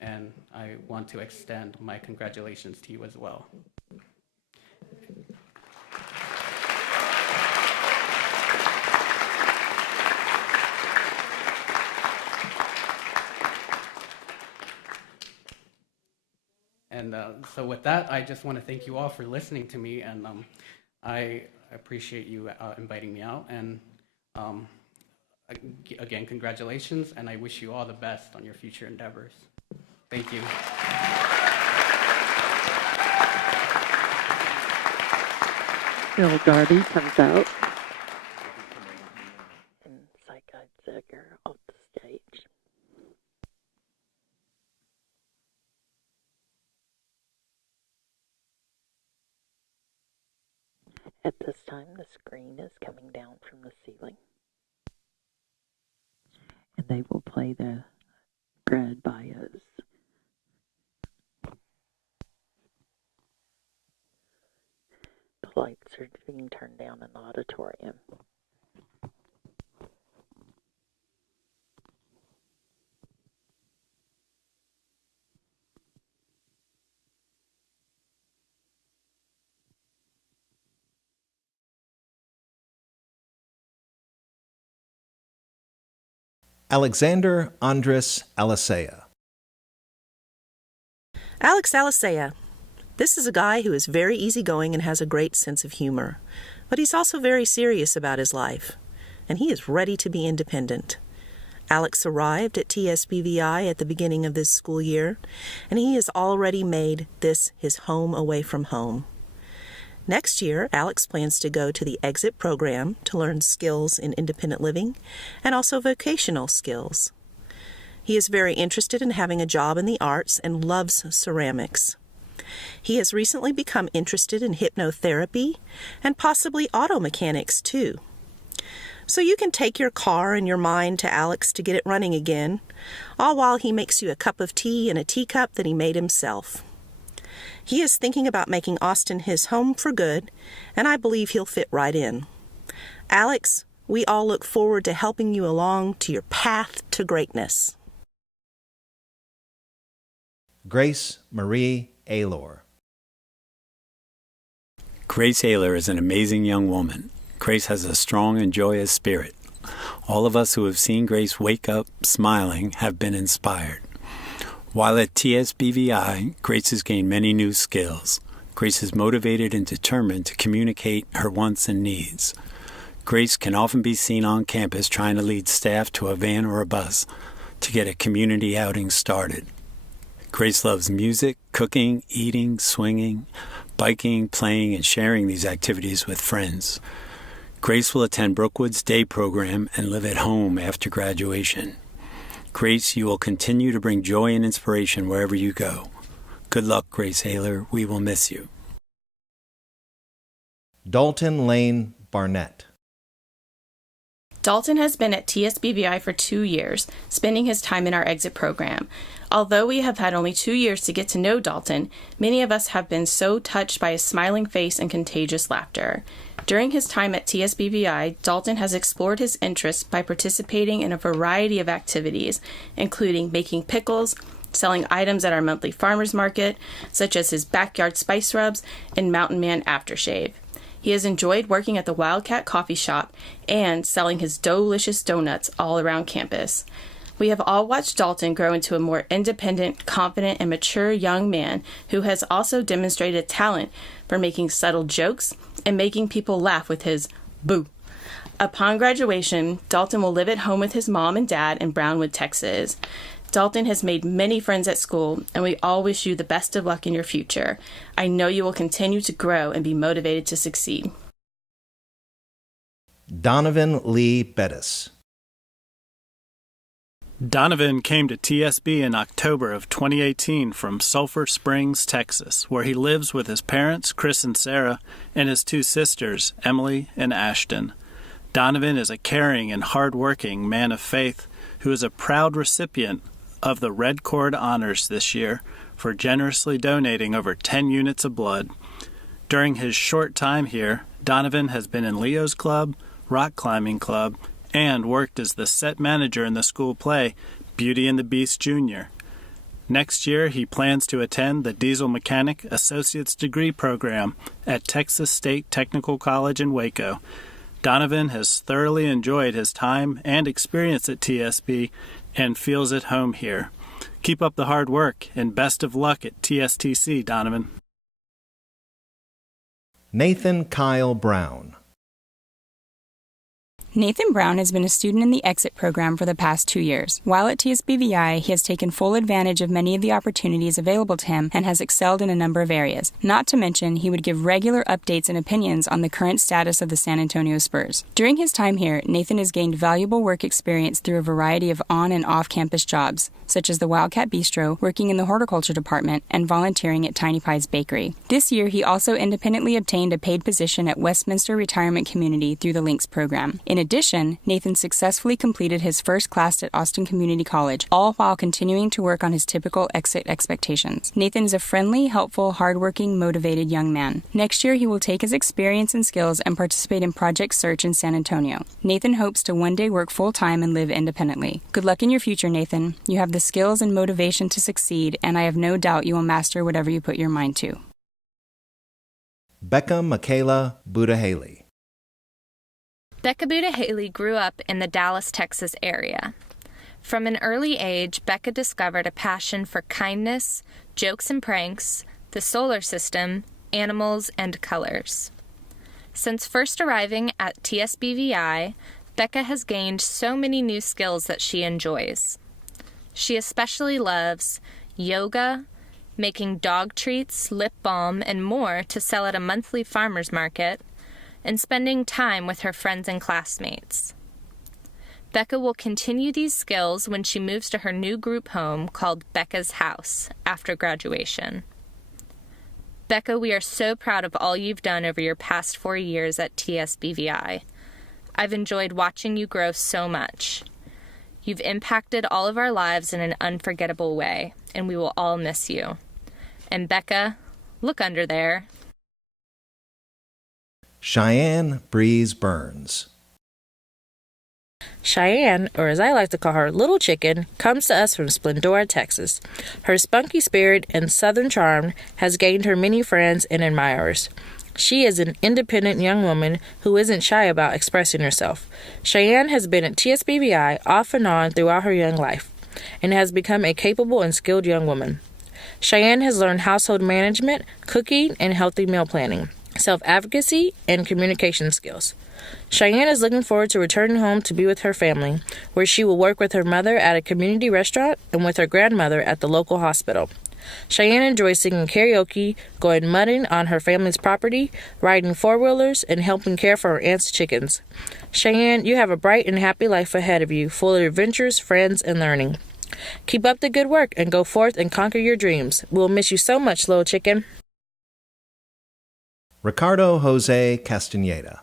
And I want to extend my congratulations to you as well. And so with that, I just want to thank you all for listening to me, and I appreciate you inviting me out. And again, congratulations, and I wish you all the best on your future endeavors. Thank you. Bill Gardy comes out, and Psych Zegger off the stage. At this time, the screen is coming down from the ceiling, and they will play the grad bios. The lights are being turned down in the auditorium. Alexander Andres Alicea. Alex Alicea. This is a guy who is very easygoing and has a great sense of humor. But he's also very serious about his life. And he is ready to be independent. Alex arrived at TSBVI at the beginning of this school year, and he has already made this his home away from home. Next year, Alex plans to go to the exit program to learn skills in independent living and also vocational skills. He is very interested in having a job in the arts and loves ceramics. He has recently become interested in hypnotherapy and possibly auto mechanics too. So you can take your car and your mind to Alex to get it running again, all while he makes you a cup of tea in a teacup that he made himself. He is thinking about making Austin his home for good, and I believe he'll fit right in. Alex, we all look forward to helping you along to your path to greatness. Grace Marie Aylor. Grace Aylor is an amazing young woman. Grace has a strong and joyous spirit. All of us who have seen Grace wake up smiling have been inspired. While at TSBVI, Grace has gained many new skills. Grace is motivated and determined to communicate her wants and needs. Grace can often be seen on campus trying to lead staff to a van or a bus to get a community outing started. Grace loves music, cooking, eating, swinging, biking, playing, and sharing these activities with friends. Grace will attend Brookwood's day program and live at home after graduation. Grace, you will continue to bring joy and inspiration wherever you go. Good luck, Grace Aylor. We will miss you. Dalton Lane Barnett. Dalton has been at TSBVI for 2 years, spending his time in our exit program. Although we have had only 2 years to get to know Dalton, many of us have been so touched by his smiling face and contagious laughter. During his time at TSBVI, Dalton has explored his interests by participating in a variety of activities, including making pickles, selling items at our monthly farmers market, such as his backyard spice rubs and Mountain Man aftershave. He has enjoyed working at the Wildcat Coffee Shop and selling his delicious donuts all around campus. We have all watched Dalton grow into a more independent, confident, and mature young man who has also demonstrated talent for making subtle jokes and making people laugh with his boo. Upon graduation, Dalton will live at home with his mom and dad in Brownwood, Texas. Dalton has made many friends at school, and we all wish you the best of luck in your future. I know you will continue to grow and be motivated to succeed. Donovan Lee Bettis. Donovan came to TSB in October of 2018 from Sulphur Springs, Texas, where he lives with his parents, Chris and Sarah, and his two sisters, Emily and Ashton. Donovan is a caring and hard-working man of faith who is a proud recipient of the Red Cord Honors this year for generously donating over 10 units of blood. During his short time here, Donovan has been in Leo's Club, Rock Climbing Club, and worked as the set manager in the school play Beauty and the Beast Jr. Next year, he plans to attend the Diesel Mechanic Associate's Degree program at Texas State Technical College in Waco. Donovan has thoroughly enjoyed his time and experience at TSB and feels at home here. Keep up the hard work and best of luck at TSTC, Donovan. Nathan Kyle Brown. Nathan Brown has been a student in the Exit program for the past 2 years. While at TSBVI, he has taken full advantage of many of the opportunities available to him and has excelled in a number of areas. Not to mention, he would give regular updates and opinions on the current status of the San Antonio Spurs. During his time here, Nathan has gained valuable work experience through a variety of on- and off-campus jobs, such as the Wildcat Bistro, working in the horticulture department, and volunteering at Tiny Pies Bakery. This year, he also independently obtained a paid position at Westminster Retirement Community through the Links program. In addition, Nathan successfully completed his first class at Austin Community College, all while continuing to work on his typical Exit expectations. Nathan is a friendly, helpful, hardworking, motivated young man. Next year, he will take his experience and skills and participate in Project Search in San Antonio. Nathan hopes to one day work full-time and live independently. Good luck in your future, Nathan. You have the skills and motivation to succeed, and I have no doubt you will master whatever you put your mind to. Becca Michaela Buda-Haley. Becca Buda-Haley grew up in the Dallas, Texas area. From an early age, Becca discovered a passion for kindness, jokes and pranks, the solar system, animals, and colors. Since first arriving at TSBVI, Becca has gained so many new skills that she enjoys. She especially loves yoga, making dog treats, lip balm, and more to sell at a monthly farmer's market, and spending time with her friends and classmates. Becca will continue these skills when she moves to her new group home called Becca's House after graduation. Becca, we are so proud of all you've done over your past 4 years at TSBVI. I've enjoyed watching you grow so much. You've impacted all of our lives in an unforgettable way, and we will all miss you. And Becca, look under there. Cheyenne Breeze Burns. Cheyenne, or as I like to call her, Little Chicken, comes to us from Splendora, Texas. Her spunky spirit and southern charm has gained her many friends and admirers. She is an independent young woman who isn't shy about expressing herself. Cheyenne has been at TSBVI off and on throughout her young life and has become a capable and skilled young woman. Cheyenne has learned household management, cooking, and healthy meal planning, self-advocacy, and communication skills. Cheyenne is looking forward to returning home to be with her family, where she will work with her mother at a community restaurant and with her grandmother at the local hospital. Cheyenne enjoys singing karaoke, going mudding on her family's property, riding four-wheelers, and helping care for her aunt's chickens. Cheyenne, you have a bright and happy life ahead of you, full of adventures, friends, and learning. Keep up the good work and go forth and conquer your dreams. We'll miss you so much, Little Chicken. Ricardo Jose Castaneda.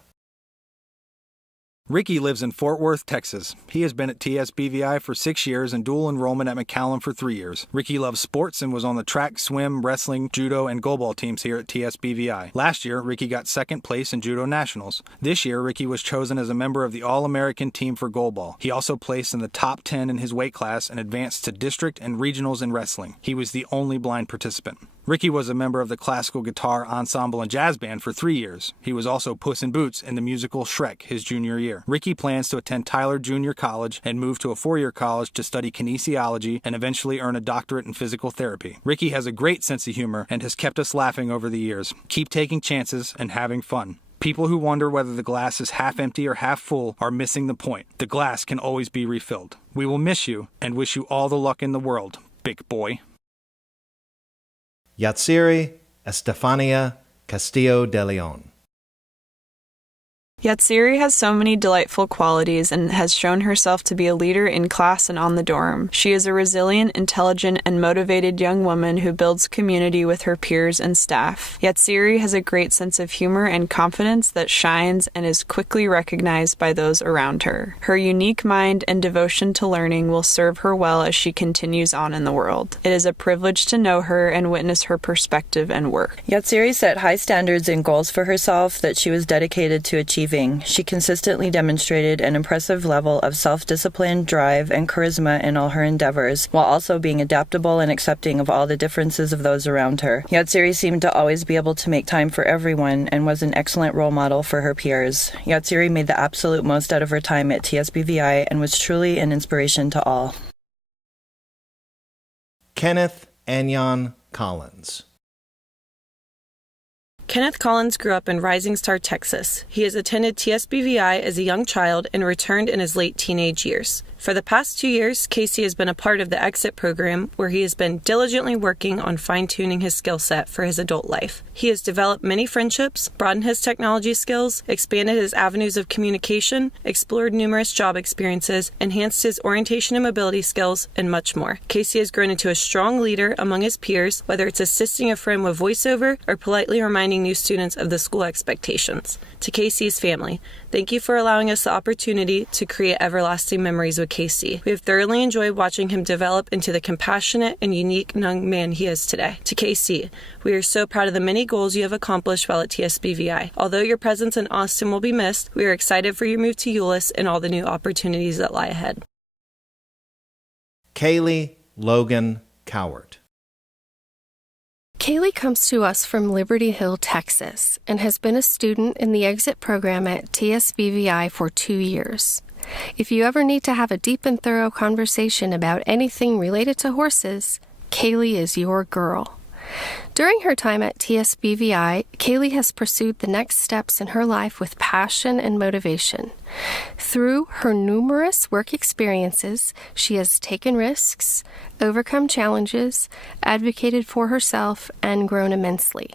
Ricky lives in Fort Worth, Texas. He has been at TSBVI for 6 years and dual enrollment at McAllen for 3 years. Ricky loves sports and was on the track, swim, wrestling, judo, and goalball teams here at TSBVI. Last year, Ricky got second place in Judo Nationals. This year, Ricky was chosen as a member of the All-American team for goalball. He also placed in the top 10 in his weight class and advanced to district and regionals in wrestling. He was the only blind participant. Ricky was a member of the classical guitar ensemble and jazz band for 3 years. He was also Puss in Boots in the musical Shrek his junior year. Ricky plans to attend Tyler Junior College and move to a 4-year college to study kinesiology and eventually earn a doctorate in physical therapy. Ricky has a great sense of humor and has kept us laughing over the years. Keep taking chances and having fun. People who wonder whether the glass is half empty or half full are missing the point. The glass can always be refilled. We will miss you and wish you all the luck in the world, big boy. Yatsiri Estefania Castillo de Leon. Yatsiri has so many delightful qualities and has shown herself to be a leader in class and on the dorm. She is a resilient, intelligent, and motivated young woman who builds community with her peers and staff. Yatsiri has a great sense of humor and confidence that shines and is quickly recognized by those around her. Her unique mind and devotion to learning will serve her well as she continues on in the world. It is a privilege to know her and witness her perspective and work. Yatsiri set high standards and goals for herself that she was dedicated to achieving. She consistently demonstrated an impressive level of self-discipline, drive, and charisma in all her endeavors, while also being adaptable and accepting of all the differences of those around her. Yatsiri seemed to always be able to make time for everyone and was an excellent role model for her peers. Yatsiri made the absolute most out of her time at TSBVI and was truly an inspiration to all. Kenneth Anyon Collins. Kenneth Collins grew up in Rising Star, Texas. He has attended TSBVI as a young child and returned in his late teenage years. For the past 2 years, Casey has been a part of the Exit program, where he has been diligently working on fine-tuning his skill set for his adult life. He has developed many friendships, broadened his technology skills, expanded his avenues of communication, explored numerous job experiences, enhanced his orientation and mobility skills, and much more. Casey has grown into a strong leader among his peers, whether it's assisting a friend with voiceover or politely reminding new students of the school expectations. To Casey's family, thank you for allowing us the opportunity to create everlasting memories with Casey. We have thoroughly enjoyed watching him develop into the compassionate and unique young man he is today. To Casey, we are so proud of the many goals you have accomplished while at TSBVI. Although your presence in Austin will be missed, we are excited for your move to Euless and all the new opportunities that lie ahead. Kaylee Logan Cowart. Kaylee comes to us from Liberty Hill, Texas, and has been a student in the Exit program at TSBVI for 2 years. If you ever need to have a deep and thorough conversation about anything related to horses, Kaylee is your girl. During her time at TSBVI, Kaylee has pursued the next steps in her life with passion and motivation. Through her numerous work experiences, she has taken risks, overcome challenges, advocated for herself, and grown immensely.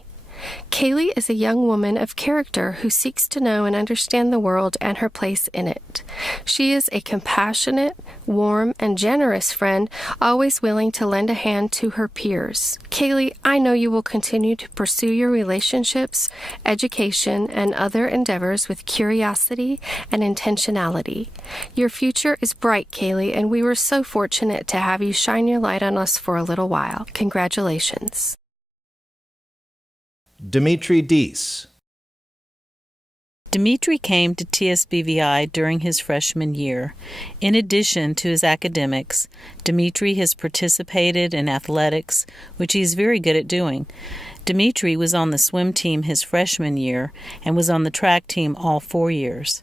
Kaylee is a young woman of character who seeks to know and understand the world and her place in it. She is a compassionate, warm, and generous friend, always willing to lend a hand to her peers. Kaylee, I know you will continue to pursue your relationships, education, and other endeavors with curiosity and intentionality. Your future is bright, Kaylee, and we were so fortunate to have you shine your light on us for a little while. Congratulations. Dimitri Deese. Dimitri came to TSBVI during his freshman year. In addition to his academics, Dimitri has participated in athletics, which he is very good at doing. Dimitri was on the swim team his freshman year and was on the track team all 4 years.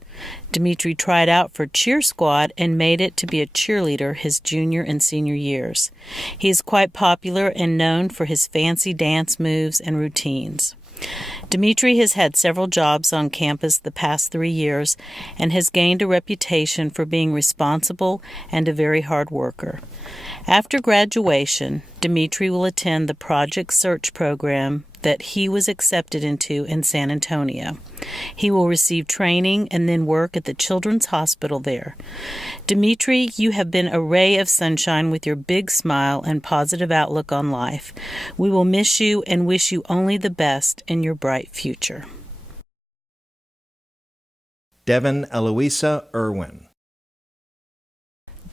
Dimitri tried out for cheer squad and made it to be a cheerleader his junior and senior years. He is quite popular and known for his fancy dance moves and routines. Dimitri has had several jobs on campus the past 3 years and has gained a reputation for being responsible and a very hard worker. After graduation, Dimitri will attend the Project Search program that he was accepted into in San Antonio. He will receive training and then work at the Children's Hospital there. Dimitri, you have been a ray of sunshine with your big smile and positive outlook on life. We will miss you and wish you only the best in your bright future. Devin Eloisa Irwin.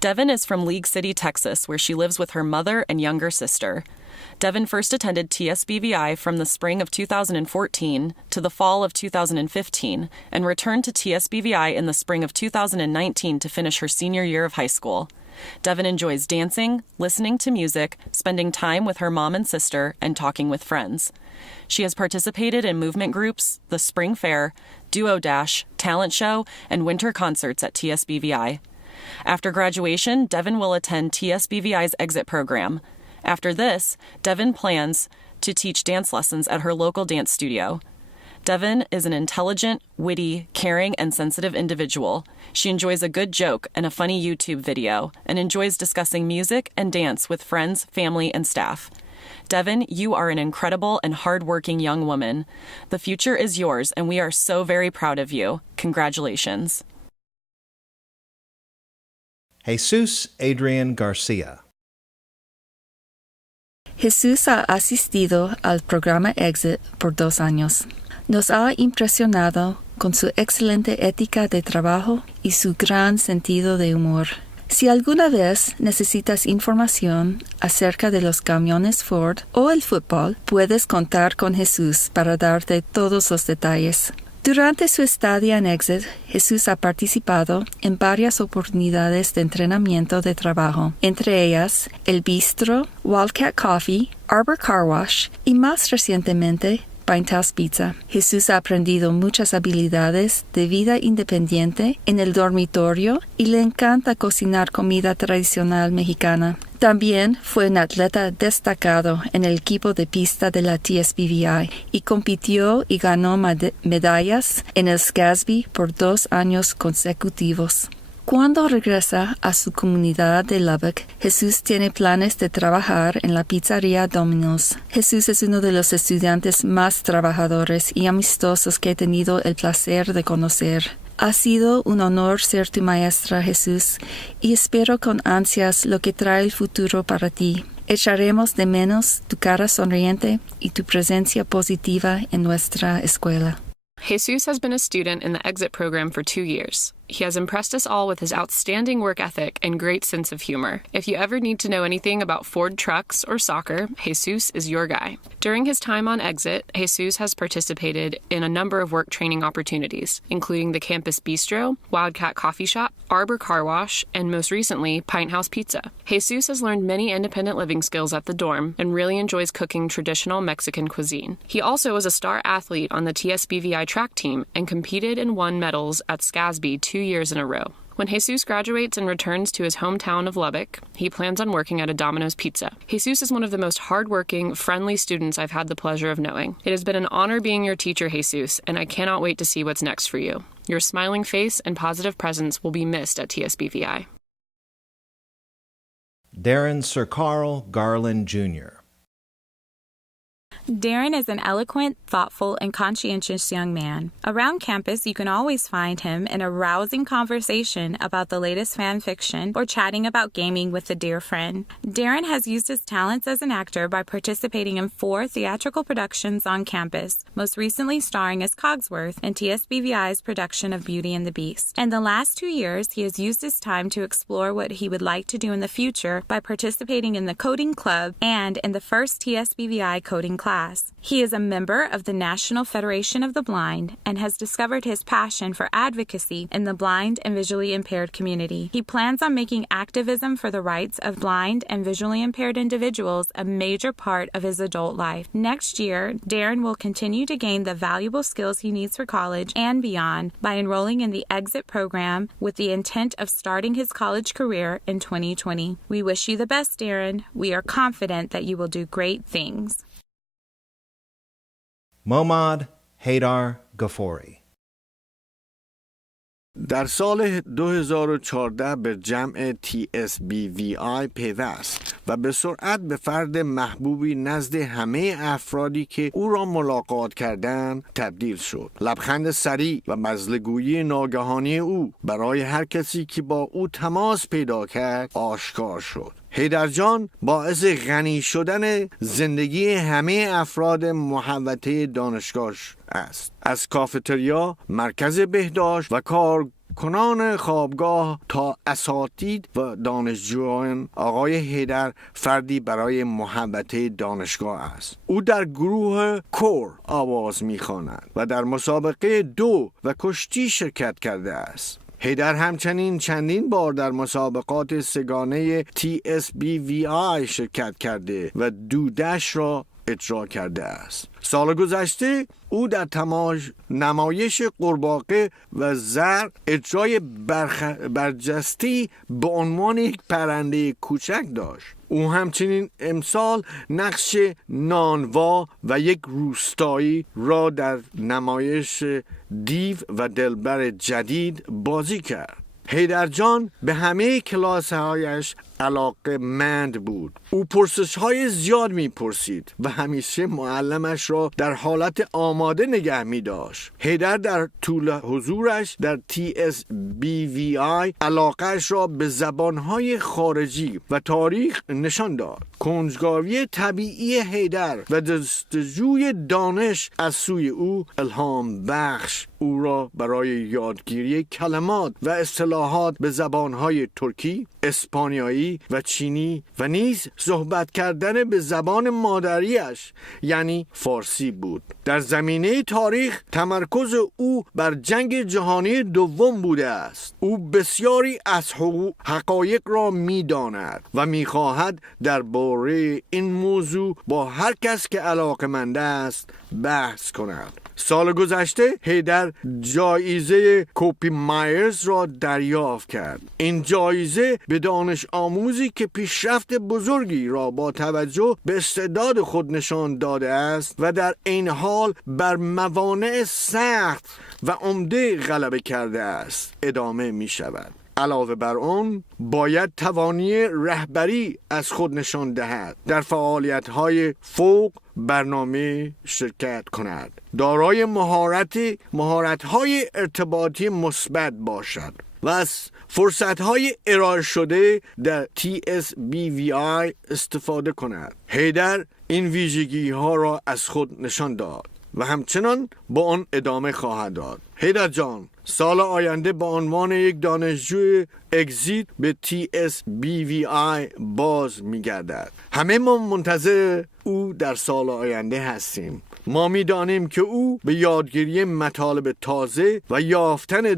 Devin is from League City, Texas, where she lives with her mother and younger sister. Devin first attended TSBVI from the spring of 2014 to the fall of 2015 and returned to TSBVI in the spring of 2019 to finish her senior year of high school. Devin enjoys dancing, listening to music, spending time with her mom and sister, and talking with friends. She has participated in movement groups, the Spring Fair, Duo Dash, Talent Show, and winter concerts at TSBVI. After graduation, Devin will attend TSBVI's exit program. After this, Devin plans to teach dance lessons at her local dance studio. Devin is an intelligent, witty, caring, and sensitive individual. She enjoys a good joke and a funny YouTube video, and enjoys discussing music and dance with friends, family, and staff. Devin, you are an incredible and hardworking young woman. The future is yours, and we are so very proud of you. Congratulations. Jesus Adrian Garcia. Jesús ha asistido al programa Exit por 2 años. Nos ha impresionado con su excelente ética de trabajo y su gran sentido de humor. Si alguna vez necesitas información acerca de los camiones Ford o el fútbol, puedes contar con Jesús para darte todos los detalles. Durante su estadía en Exit, Jesús ha participado en varias oportunidades de entrenamiento de trabajo, entre ellas el Bistro, Wildcat Coffee, Arbor Car Wash y más recientemente House Pizza. Jesús ha aprendido muchas habilidades de vida independiente en el dormitorio y le encanta cocinar comida tradicional mexicana. También fue un atleta destacado en el equipo de pista de la TSBVI y compitió y ganó medallas en el SCASB por 2 años consecutivos. Cuando regresa a su comunidad de Lubbock, Jesús tiene planes de trabajar en la pizzería Domino's. Jesús es uno de los estudiantes más trabajadores y amistosos que he tenido el placer de conocer. Ha sido un honor ser tu maestra, Jesús, y espero con ansias lo que trae el futuro para ti. Echaremos de menos tu cara sonriente y tu presencia positiva en nuestra escuela. Jesus has been a student in the exit program for 2 years. He has impressed us all with his outstanding work ethic and great sense of humor. If you ever need to know anything about Ford trucks or soccer, Jesus is your guy. During his time on Exit, Jesus has participated in a number of work training opportunities, including the Campus Bistro, Wildcat Coffee Shop, Arbor Car Wash, and most recently, House Pizza. Jesus has learned many independent living skills at the dorm and really enjoys cooking traditional Mexican cuisine. He also was a star athlete on the TSBVI track team and competed and won medals at SCASB 2 years in a row. When Jesus graduates and returns to his hometown of Lubbock, he plans on working at a Domino's Pizza. Jesus is one of the most hardworking, friendly students I've had the pleasure of knowing. It has been an honor being your teacher, Jesus, and I cannot wait to see what's next for you. Your smiling face and positive presence will be missed at TSBVI. Darren Sir Carl Garland, Jr. Darren is an eloquent, thoughtful, and conscientious young man. Around campus, you can always find him in a rousing conversation about the latest fan fiction or chatting about gaming with a dear friend. Darren has used his talents as an actor by participating in 4 theatrical productions on campus, most recently starring as Cogsworth in TSBVI's production of Beauty and the Beast. In the last 2 years, he has used his time to explore what he would like to do in the future by participating in the Coding Club and in the first TSBVI Coding class. He is a member of the National Federation of the Blind and has discovered his passion for advocacy in the blind and visually impaired community. He plans on making activism for the rights of blind and visually impaired individuals a major part of his adult life. Next year, Darren will continue to gain the valuable skills he needs for college and beyond by enrolling in the Exit program with the intent of starting his college career in 2020. We wish you the best, Darren. We are confident that you will do great things. Momad Haydar Ghaffori. در سال 2014 به جمع TSBVI پیوست و به سرعت به فرد محبوبی نزد همه افرادی که او را ملاقات کردند تبدیل شد. لبخند سریع و مزلگویی ناگهانی او برای هر کسی که با او تماس پیدا کرد آشکار شد. حیدر جان باعث غنی شدن زندگی همه افراد محوطه دانشگاهش است. از کافتریا، مرکز بهداشت و کارکنان خوابگاه تا اساتید و دانشجویان، آقای حیدر فردی برای محوطه دانشگاه است. او در گروه کور آواز می‌خواند و در مسابقه دو و کشتی شرکت کرده است. حیدر همچنین چندین بار در مسابقات سگانه TSBVI شرکت کرده و دودش را اجرا کرده است. سال گذشته او در نمایش قورباغه و زر اجرای برجسته به عنوان یک پرنده کوچک داشت. او همچنین امسال نقش نانوا و یک روستایی را در نمایش دیو و دلبر جدید بازی کرد. حیدر جان به همه کلاس‌هایش علاقه مند بود. او پرسش‌های زیاد می‌پرسید و همیشه معلمش را در حالت آماده نگه می‌داشت. حیدر در طول حضورش در TSBVI علاقه‌اش را به زبان‌های خارجی و تاریخ نشان داد. کنجکاوی طبیعی حیدر و جستجوی دانش از سوی او الهام بخش او را برای یادگیری کلمات و اصطلاحات به زبان‌های ترکی، اسپانیایی و چینی و نیز صحبت کردن به زبان مادریش یعنی فارسی بود. در زمینه تاریخ تمرکز او بر جنگ جهانی دوم بوده است. او بسیاری از حقایق را می‌داند و می‌خواهد درباره این موضوع با هر کس که علاقه‌مند است بحث کند. سال گذشته حیدر جایزه کوپی مایرز را دریافت کرد. این جایزه به دانش آموزی که پیشرفت بزرگی را با توجه به استعداد خود نشان داده است و در این حال بر موانع سخت و عمده غلبه کرده است ادامه می شود. علاوه بر آن باید توانی رهبری از خود نشان دهد، در فعالیت‌های فوق برنامه شرکت کند، دارای مهارت‌های ارتباطی مثبت باشد و از فرصت‌های ارائه شده در TSBVI استفاده کند. حیدر این ویژگی‌ها را از خود نشان داد و همچنان با آن ادامه خواهد داد. حیدر جان سال آینده با عنوان یک دانشجوی اگزیت به TSBVI باز می‌گردد. همه ما منتظر او در سال آینده هستیم. ما می‌دانیم که او به یادگیری مطالب تازه و یافتن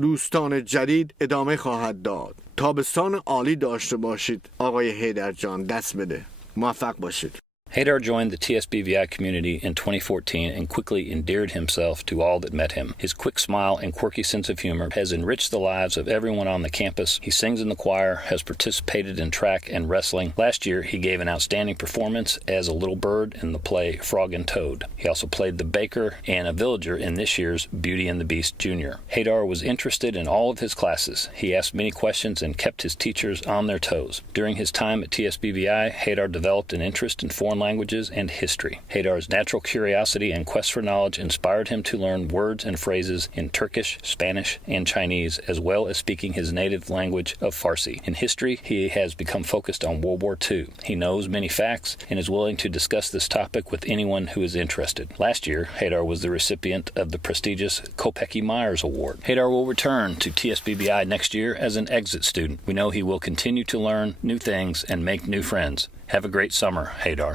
دوستان جدید ادامه خواهد داد. تابستان عالی داشته باشید آقای حیدر جان. دست بده. موفق باشید. Haydar joined the TSBVI community in 2014 and quickly endeared himself to all that met him. His quick smile and quirky sense of humor has enriched the lives of everyone on the campus. He sings in the choir, has participated in track and wrestling. Last year, he gave an outstanding performance as a little bird in the play Frog and Toad. He also played the baker and a villager in this year's Beauty and the Beast Junior. Haydar was interested in all of his classes. He asked many questions and kept his teachers on their toes. During his time at TSBVI, Haydar developed an interest in foreign languages and history. Haydar's natural curiosity and quest for knowledge inspired him to learn words and phrases in Turkish, Spanish, and Chinese, as well as speaking his native language of Farsi. In history, he has become focused on World War II. He knows many facts and is willing to discuss this topic with anyone who is interested. Last year, Haydar was the recipient of the prestigious Kopecky Myers Award. Haydar will return to TSBVI next year as an exit student. We know he will continue to learn new things and make new friends. Have a great summer, Haydar.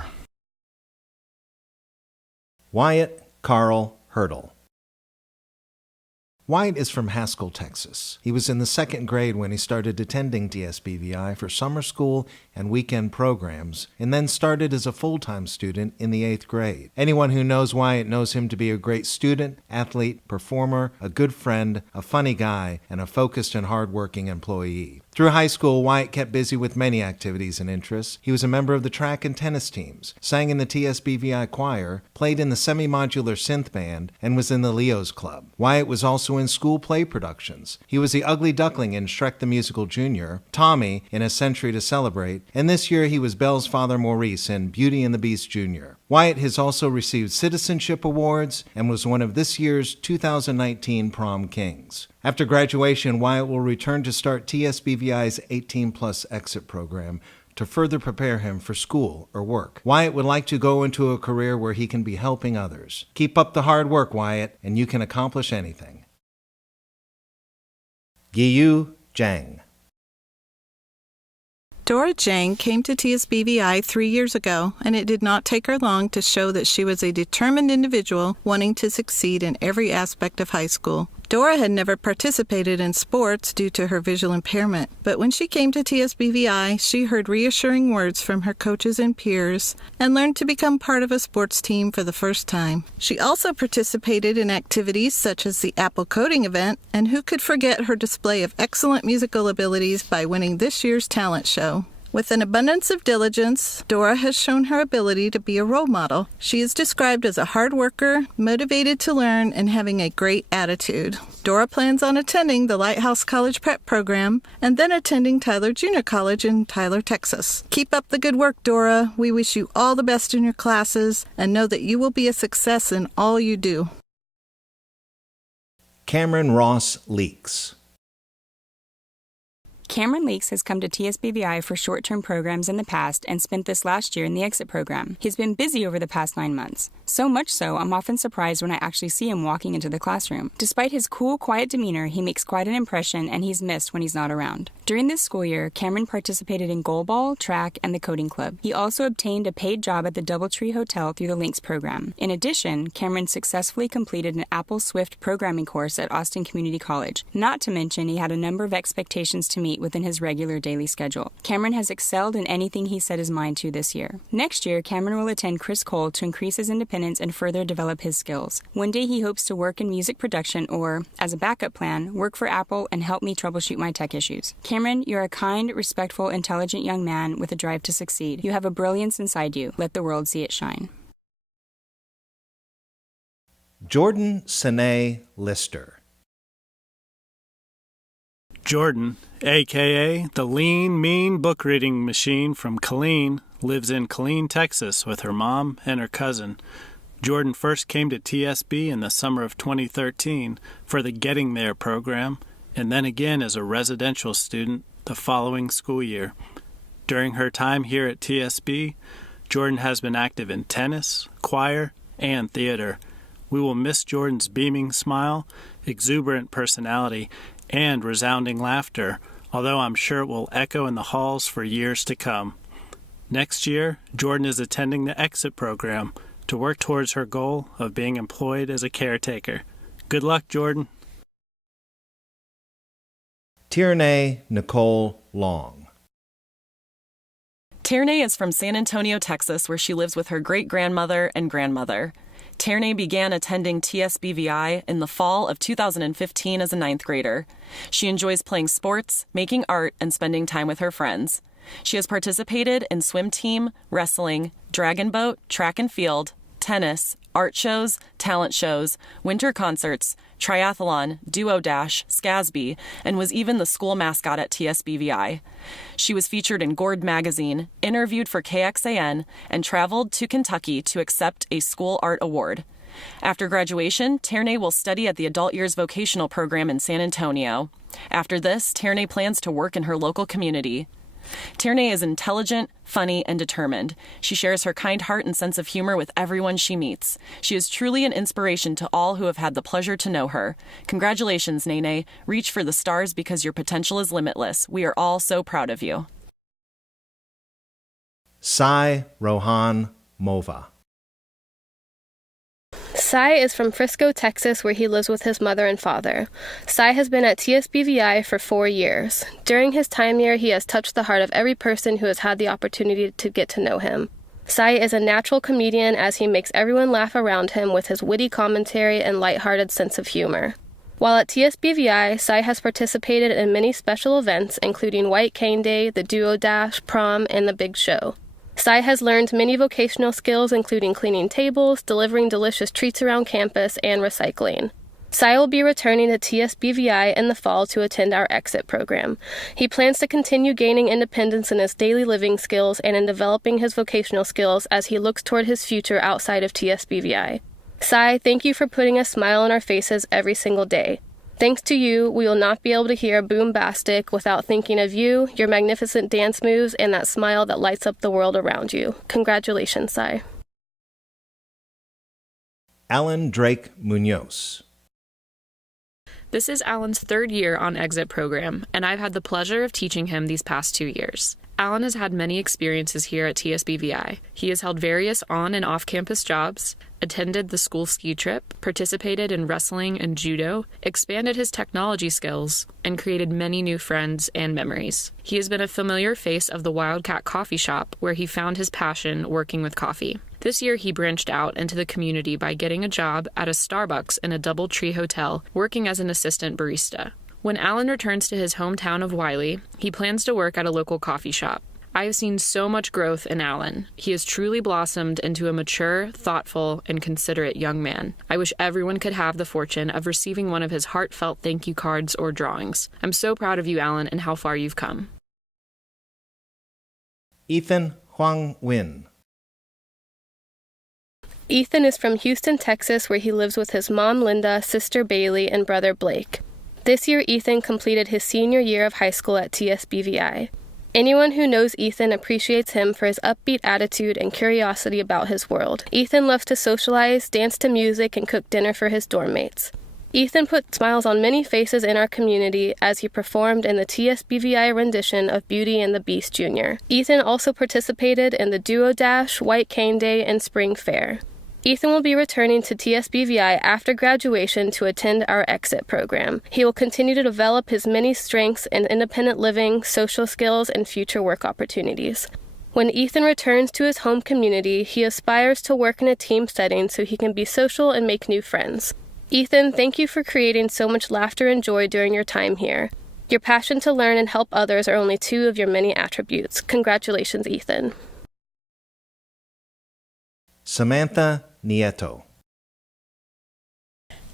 Wyatt Carl Hurdle. Wyatt is from Haskell, Texas. He was in the second grade when he started attending TSBVI for summer school and weekend programs, and then started as a full-time student in the 8th grade. Anyone who knows Wyatt knows him to be a great student, athlete, performer, a good friend, a funny guy, and a focused and hard-working employee. Through high school, Wyatt kept busy with many activities and interests. He was a member of the track and tennis teams, sang in the TSBVI choir, played in the semi-modular synth band, and was in the Leo's Club. Wyatt was also in school play productions. He was the ugly duckling in Shrek the Musical Jr., Tommy in A Century to Celebrate, and this year he was Belle's father Maurice in Beauty and the Beast Jr. Wyatt has also received citizenship awards and was one of this year's 2019 Prom Kings. After graduation, Wyatt will return to start TSBVI's 18-plus exit program to further prepare him for school or work. Wyatt would like to go into a career where he can be helping others. Keep up the hard work, Wyatt, and you can accomplish anything. Giyu Zhang. Dora Zhang came to TSBVI 3 years ago, and it did not take her long to show that she was a determined individual wanting to succeed in every aspect of high school. Dora had never participated in sports due to her visual impairment, but when she came to TSBVI, she heard reassuring words from her coaches and peers and learned to become part of a sports team for the first time. She also participated in activities such as the Apple Coding event, and who could forget her display of excellent musical abilities by winning this year's talent show. With an abundance of diligence, Dora has shown her ability to be a role model. She is described as a hard worker, motivated to learn, and having a great attitude. Dora plans on attending the Lighthouse College Prep program and then attending Tyler Junior College in Tyler, Texas. Keep up the good work, Dora. We wish you all the best in your classes and know that you will be a success in all you do. Cameron Ross Leaks. Cameron Leaks has come to TSBVI for short-term programs in the past and spent this last year in the exit program. He's been busy over the past 9 months. So much so, I'm often surprised when I actually see him walking into the classroom. Despite his cool, quiet demeanor, he makes quite an impression and he's missed when he's not around. During this school year, Cameron participated in goalball, track, and the coding club. He also obtained a paid job at the Doubletree Hotel through the Links program. In addition, Cameron successfully completed an Apple Swift programming course at Austin Community College. Not to mention, he had a number of expectations to meet within his regular daily schedule. Cameron has excelled in anything he set his mind to this year. Next year, Cameron will attend Chris Cole to increase his independence and further develop his skills. One day he hopes to work in music production or, as a backup plan, work for Apple and help me troubleshoot my tech issues. Cameron, you're a kind, respectful, intelligent young man with a drive to succeed. You have a brilliance inside you. Let the world see it shine. Jordan Sine Lister. Jordan, a.k.a. the lean, mean book reading machine from Killeen, lives in Killeen, Texas with her mom and her cousin. Jordan first came to TSB in the summer of 2013 for the Getting There program, and then again as a residential student the following school year. During her time here at TSB, Jordan has been active in tennis, choir, and theater. We will miss Jordan's beaming smile, exuberant personality, and resounding laughter, although I'm sure it will echo in the halls for years to come. Next year, Jordan is attending the Exit program to work towards her goal of being employed as a caretaker. Good luck, Jordan. Tierney Nicole Long. Tierney is from San Antonio, Texas, where she lives with her great-grandmother and grandmother. Tierney began attending TSBVI in the fall of 2015 as a 9th grader. She enjoys playing sports, making art, and spending time with her friends. She has participated in swim team, wrestling, dragon boat, track and field, tennis, art shows, talent shows, winter concerts, triathlon, duo dash, SCASB, and was even the school mascot at TSBVI. She was featured in Gord magazine, interviewed for KXAN, and traveled to Kentucky to accept a school art award. After graduation, Tierney will study at the Adult Years Vocational Program in San Antonio. After this, Tierney plans to work in her local community. Tierney is intelligent, funny, and determined. She shares her kind heart and sense of humor with everyone she meets. She is truly an inspiration to all who have had the pleasure to know her. Congratulations, Nene. Reach for the stars because your potential is limitless. We are all so proud of you. Sai Rohan Mova. Sai is from Frisco, Texas, where he lives with his mother and father. Sai has been at TSBVI for 4 years. During his time here, he has touched the heart of every person who has had the opportunity to get to know him. Sai is a natural comedian as he makes everyone laugh around him with his witty commentary and lighthearted sense of humor. While at TSBVI, Sai has participated in many special events, including White Cane Day, the Duo Dash, Prom, and the Big Show. Sai has learned many vocational skills, including cleaning tables, delivering delicious treats around campus, and recycling. Sai will be returning to TSBVI in the fall to attend our Exit program. He plans to continue gaining independence in his daily living skills and in developing his vocational skills as he looks toward his future outside of TSBVI. Sai, thank you for putting a smile on our faces every single day. Thanks to you, we will not be able to hear Boombastic without thinking of you, your magnificent dance moves, and that smile that lights up the world around you. Congratulations, Sai. Alan Drake Munoz. This is Alan's third year on Exit program, and I've had the pleasure of teaching him these past 2 years. Alan has had many experiences here at TSBVI. He has held various on- and off-campus jobs, attended the school ski trip, participated in wrestling and judo, expanded his technology skills, and created many new friends and memories. He has been a familiar face of the Wildcat Coffee Shop, where he found his passion working with coffee. This year, he branched out into the community by getting a job at a Starbucks in a DoubleTree hotel, working as an assistant barista. When Alan returns to his hometown of Wiley, he plans to work at a local coffee shop. I have seen so much growth in Alan. He has truly blossomed into a mature, thoughtful, and considerate young man. I wish everyone could have the fortune of receiving one of his heartfelt thank you cards or drawings. I'm so proud of you, Alan, and how far you've come. Ethan Huang Win. Ethan is from Houston, Texas, where he lives with his mom, Linda, sister, Bailey, and brother, Blake. This year, Ethan completed his senior year of high school at TSBVI. Anyone who knows Ethan appreciates him for his upbeat attitude and curiosity about his world. Ethan loves to socialize, dance to music, and cook dinner for his dorm mates. Ethan put smiles on many faces in our community as he performed in the TSBVI rendition of Beauty and the Beast Jr. Ethan also participated in the Duo Dash, White Cane Day, and Spring Fair. Ethan will be returning to TSBVI after graduation to attend our Exit program. He will continue to develop his many strengths in independent living, social skills, and future work opportunities. When Ethan returns to his home community, he aspires to work in a team setting so he can be social and make new friends. Ethan, thank you for creating so much laughter and joy during your time here. Your passion to learn and help others are only 2 of your many attributes. Congratulations, Ethan. Samantha Nieto.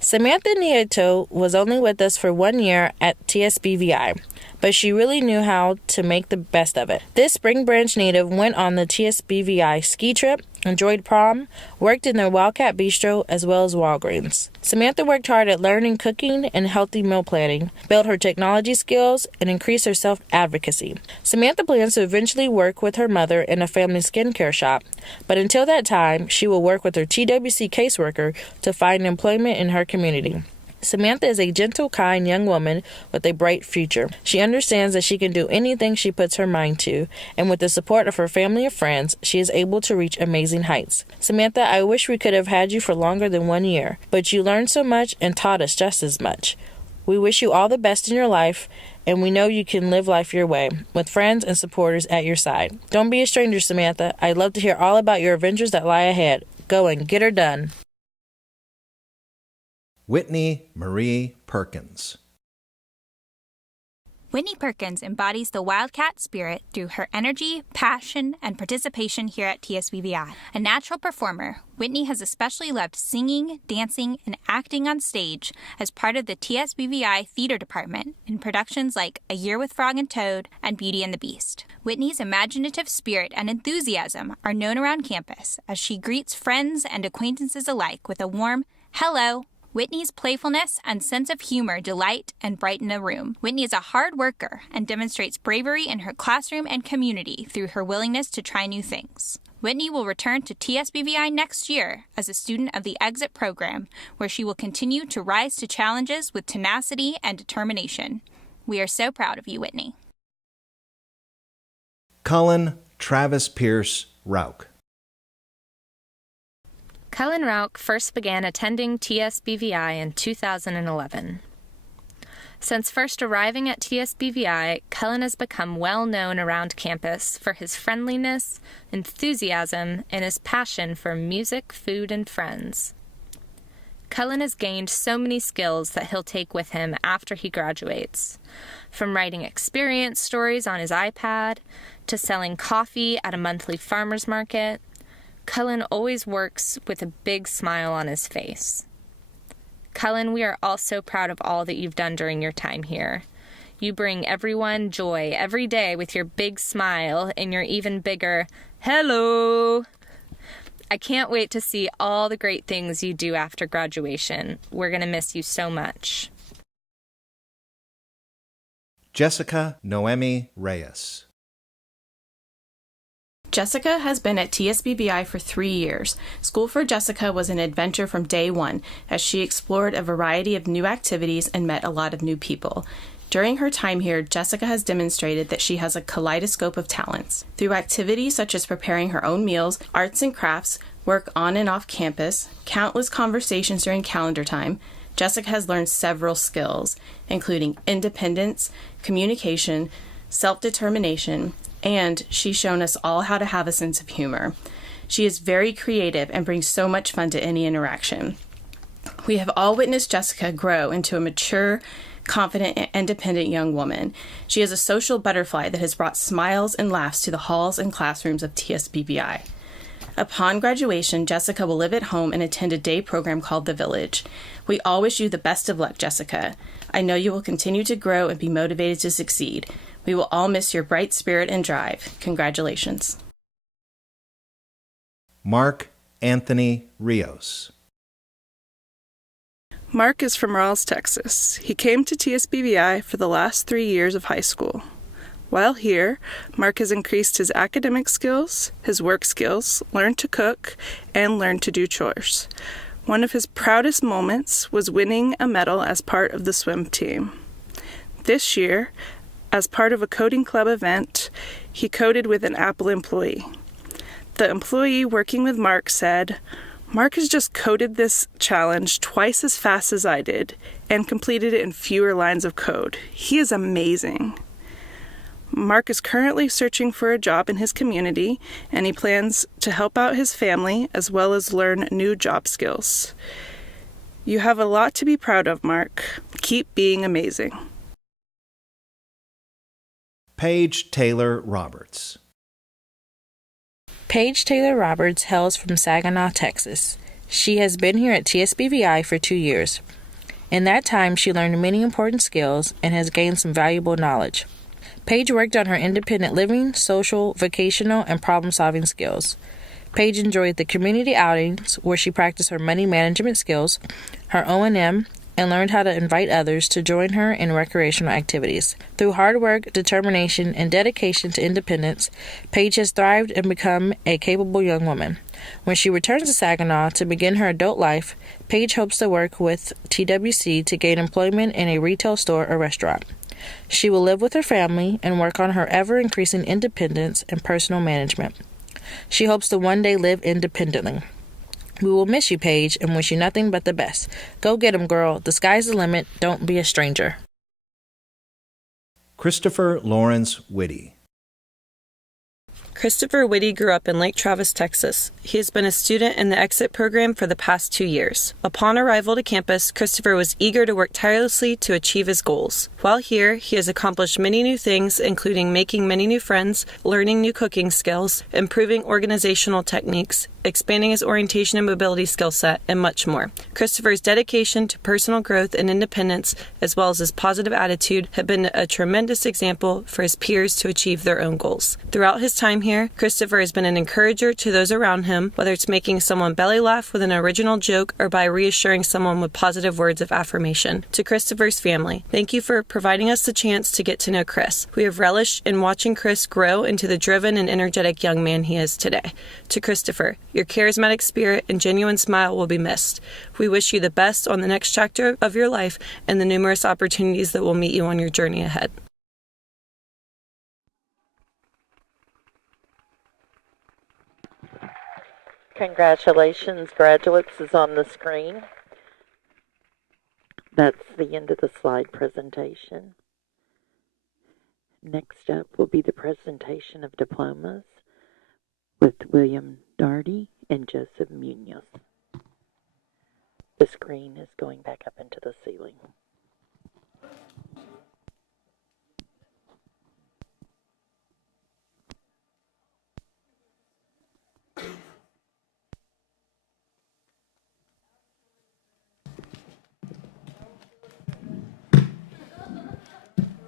Samantha Nieto was only with us for 1 year at TSBVI, but she really knew how to make the best of it. This Spring Branch native went on the TSBVI ski trip, enjoyed prom, worked in their Wildcat Bistro as well as Walgreens. Samantha worked hard at learning cooking and healthy meal planning, built her technology skills, and increased her self-advocacy. Samantha plans to eventually work with her mother in a family skincare shop, but until that time, she will work with her TWC caseworker to find employment in her community. Samantha is a gentle, kind young woman with a bright future. She understands that she can do anything she puts her mind to, and with the support of her family and friends, she is able to reach amazing heights. Samantha, I wish we could have had you for longer than 1 year, but you learned so much and taught us just as much. We wish you all the best in your life, and we know you can live life your way, with friends and supporters at your side. Don't be a stranger, Samantha. I'd love to hear all about your adventures that lie ahead. Go and get her done. Whitney Marie Perkins. Whitney Perkins embodies the Wildcat spirit through her energy, passion, and participation here at TSBVI. A natural performer, Whitney has especially loved singing, dancing, and acting on stage as part of the TSBVI theater department in productions like A Year with Frog and Toad and Beauty and the Beast. Whitney's imaginative spirit and enthusiasm are known around campus as she greets friends and acquaintances alike with a warm hello. Whitney's playfulness and sense of humor delight and brighten a room. Whitney is a hard worker and demonstrates bravery in her classroom and community through her willingness to try new things. Whitney will return to TSBVI next year as a student of the Exit program, where she will continue to rise to challenges with tenacity and determination. We are so proud of you, Whitney. Cullen Travis Pierce Rauch. Cullen Rauch first began attending TSBVI in 2011. Since first arriving at TSBVI, Cullen has become well known around campus for his friendliness, enthusiasm, and his passion for music, food, and friends. Cullen has gained so many skills that he'll take with him after he graduates, from writing experience stories on his iPad to selling coffee at a monthly farmer's market. Cullen always works with a big smile on his face. Cullen, we are all so proud of all that you've done during your time here. You bring everyone joy every day with your big smile and your even bigger hello. I can't wait to see all the great things you do after graduation. We're going to miss you so much. Jessica Noemi Reyes. Jessica has been at TSBVI for 3 years. School for Jessica was an adventure from day one, as she explored a variety of new activities and met a lot of new people. During her time here, Jessica has demonstrated that she has a kaleidoscope of talents. Through activities such as preparing her own meals, arts and crafts, work on and off campus, countless conversations during calendar time, Jessica has learned several skills, including independence, communication, self-determination, and she's shown us all how to have a sense of humor. She is very creative and brings so much fun to any interaction. We have all witnessed Jessica grow into a mature, confident, and independent young woman. She is a social butterfly that has brought smiles and laughs to the halls and classrooms of TSBVI. Upon graduation, Jessica will live at home and attend a day program called The Village. We all wish you the best of luck, Jessica. I know you will continue to grow and be motivated to succeed. We will all miss your bright spirit and drive. Congratulations. Mark Anthony Rios. Mark is from Ralls, Texas. He came to TSBVI for the last 3 years of high school. While here, Mark has increased his academic skills, his work skills, learned to cook, and learned to do chores. One of his proudest moments was winning a medal as part of the swim team. This year, as part of a coding club event, he coded with an Apple employee. The employee working with Mark said, "Mark has just coded this challenge twice as fast as I did and completed it in fewer lines of code. He is amazing." Mark is currently searching for a job in his community, and he plans to help out his family as well as learn new job skills. You have a lot to be proud of, Mark. Keep being amazing. Paige Taylor Roberts. Paige Taylor Roberts hails from Saginaw, Texas. She has been here at TSBVI for 2 years. In that time, she learned many important skills and has gained some valuable knowledge. Paige worked on her independent living, social, vocational, and problem-solving skills. Paige enjoyed the community outings where she practiced her money management skills, her O&M, and learned how to invite others to join her in recreational activities. Through hard work, determination, and dedication to independence, Paige has thrived and become a capable young woman. When she returns to Saginaw to begin her adult life, Paige hopes to work with TWC to gain employment in a retail store or restaurant. She will live with her family and work on her ever-increasing independence and personal management. She hopes to one day live independently. We will miss you, Paige, and wish you nothing but the best. Go get 'em, girl. The sky's the limit. Don't be a stranger. Christopher Lawrence Whitty. Christopher Whitty grew up in Lake Travis, Texas. He has been a student in the exit program for the past 2 years. Upon arrival to campus, Christopher was eager to work tirelessly to achieve his goals. While here, he has accomplished many new things, including making many new friends, learning new cooking skills, improving organizational techniques, expanding his orientation and mobility skill set, and much more. Christopher's dedication to personal growth and independence, as well as his positive attitude, have been a tremendous example for his peers to achieve their own goals. Throughout his time here, Christopher has been an encourager to those around him, whether it's making someone belly laugh with an original joke or by reassuring someone with positive words of affirmation. To Christopher's family, thank you for providing us the chance to get to know Chris. We have relished in watching Chris grow into the driven and energetic young man he is today. To Christopher, your charismatic spirit and genuine smile will be missed. We wish you the best on the next chapter of your life and the numerous opportunities that will meet you on your journey ahead. Congratulations, graduates, is on the screen. That's the end of the slide presentation. Next up will be the presentation of diplomas with William Darty and Joseph Munoz. The screen is going back up into the ceiling.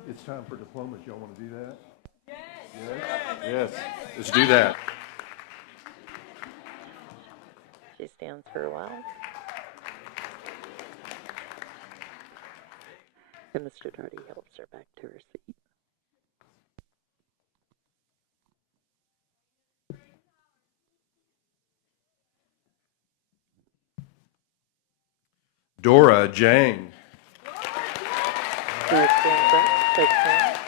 It's time for diplomas. Y'all want to do that? Yes. Yes. Let's do that. She stands for a while. And Mr. Darty helps her back to her seat. Dora Jang. Take hand.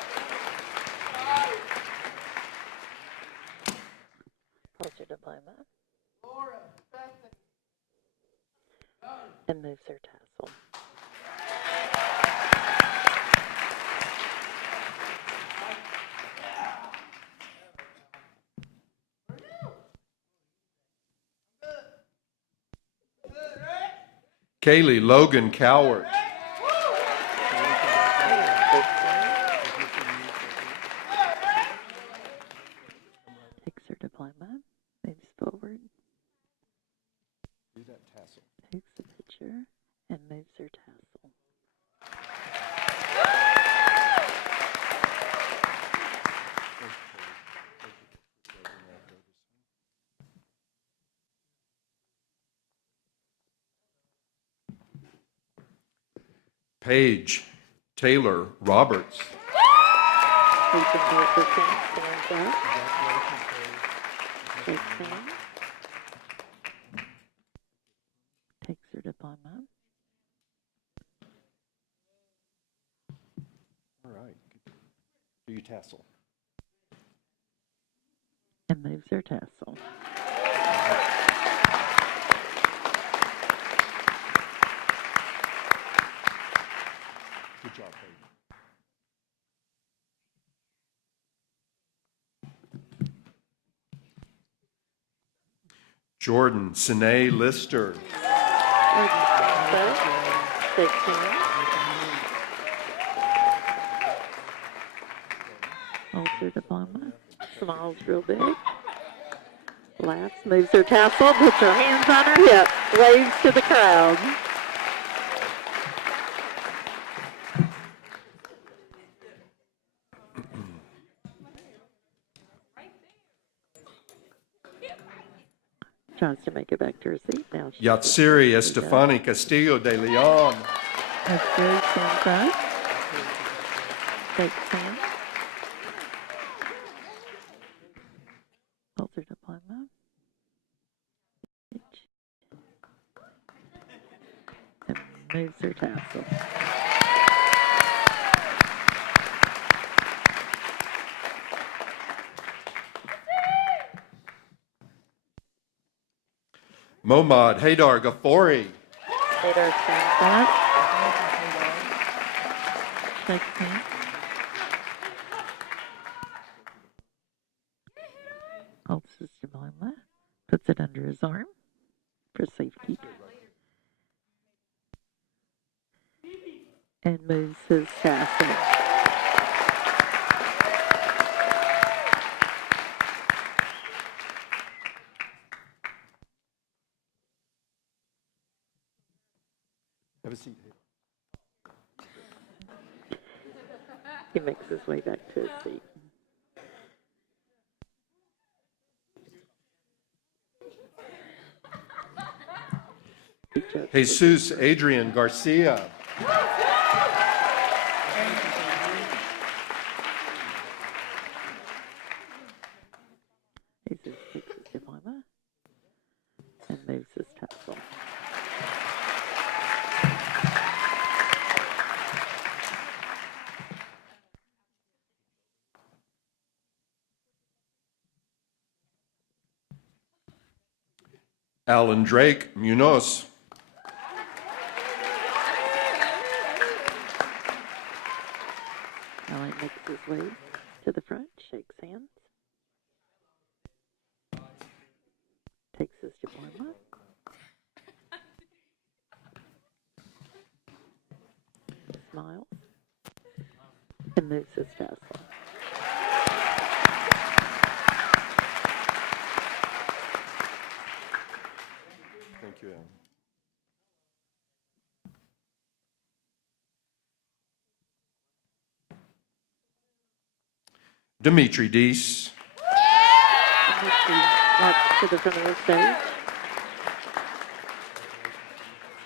Holds her diploma. And moves her tassel. Kaylee Logan Cowart. Takes her diploma, moves forward, Do that tassel. takes the picture, and moves her tassel. Paige Taylor Roberts. Stands up. Takes hand. Takes her diploma. All right. Do your tassel. And moves her tassel. Good job, Paige. Jordan Sine Lister. Takes hand. Holds her diploma. Smiles real big. Laughs, moves her tassel, puts her hands on her hip, waves to the crowd. Tries to make it back to her seat now. Yatsiri Estefani Castillo de Leon. Yatsiri stands up. Takes hand. Holds her diploma. And moves her tassel. Momad Haydar Ghaffori. Haydar stands up. Takes hand. Holds his diploma. Puts it under his arm for safety. And moves his tassel. Have a seat. He makes his way back to his seat. Jesus Adrian Garcia. Jesus takes his diploma and moves his tassel. Alan Drake Munoz. Alan makes his way to the front, shakes hands, takes his diploma, smiles, and moves his tassel. Thank you, Alan. Dimitri Deese. Dimitri walks to the front of the stage,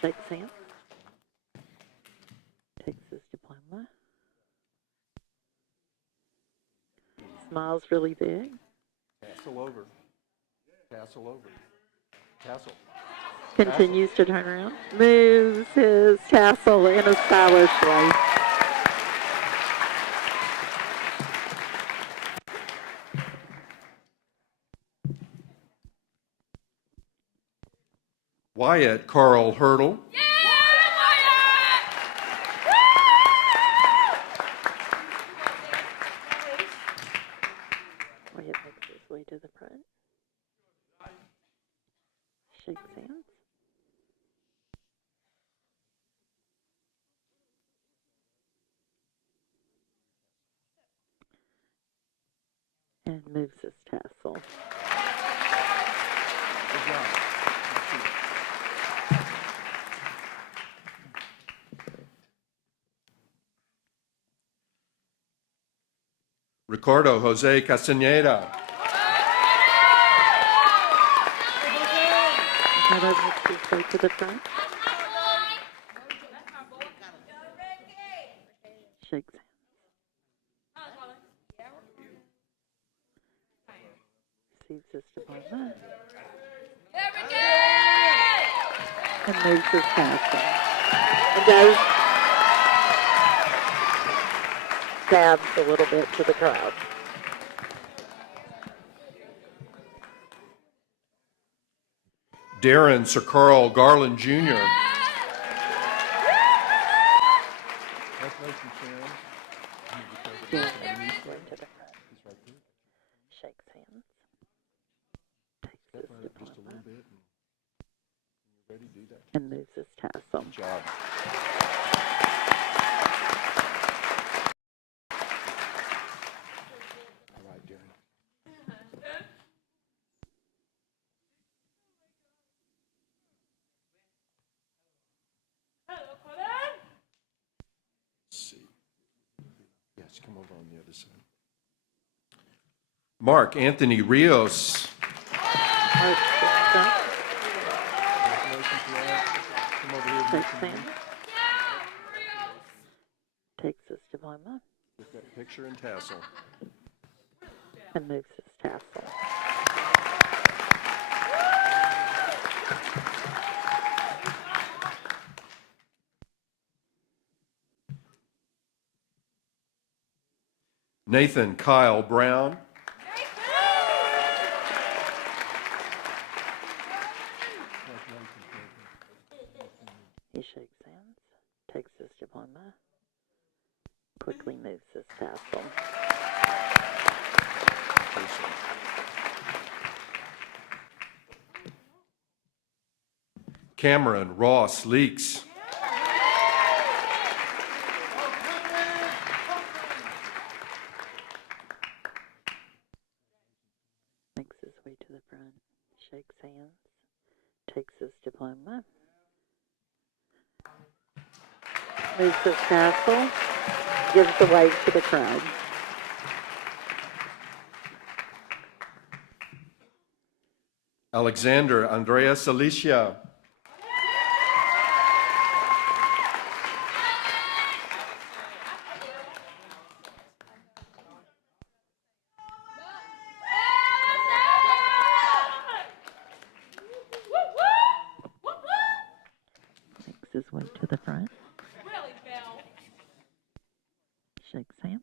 shakes hands, takes his diploma, Smiles really big. Tassel over. Tassel over. Tassel. Continues to turn around. Moves his tassel in a stylish way. Wyatt Carl Hurdle. Wyatt makes his way to the front. Shakes hands. And moves his tassel. Good job. Ricardo Jose Castaneda. Ricardo makes his way to the front. Shakes hands. Receives his diploma. And moves his tassel. And goes dabs a little bit to the crowd. Darren Sir Carl Garland Jr. Shakes hands. Takes his diploma. And moves his tassel. Good job. All right, Darren. Let's see. Yes, come over on the other side. Mark Anthony Rios. Mark stands up. Come over here. Shakes hands. Takes his diploma. With that picture and tassel. And moves his tassel. Nathan Kyle Brown. He shakes hands, takes his diploma, quickly moves his tassel. Cameron Ross Leaks. Makes his way to the front, shakes hands, takes his diploma, moves his tassel, gives the wave to the crowd. Alexander Andreas Alicia. Makes his way to the front. Shakes hands.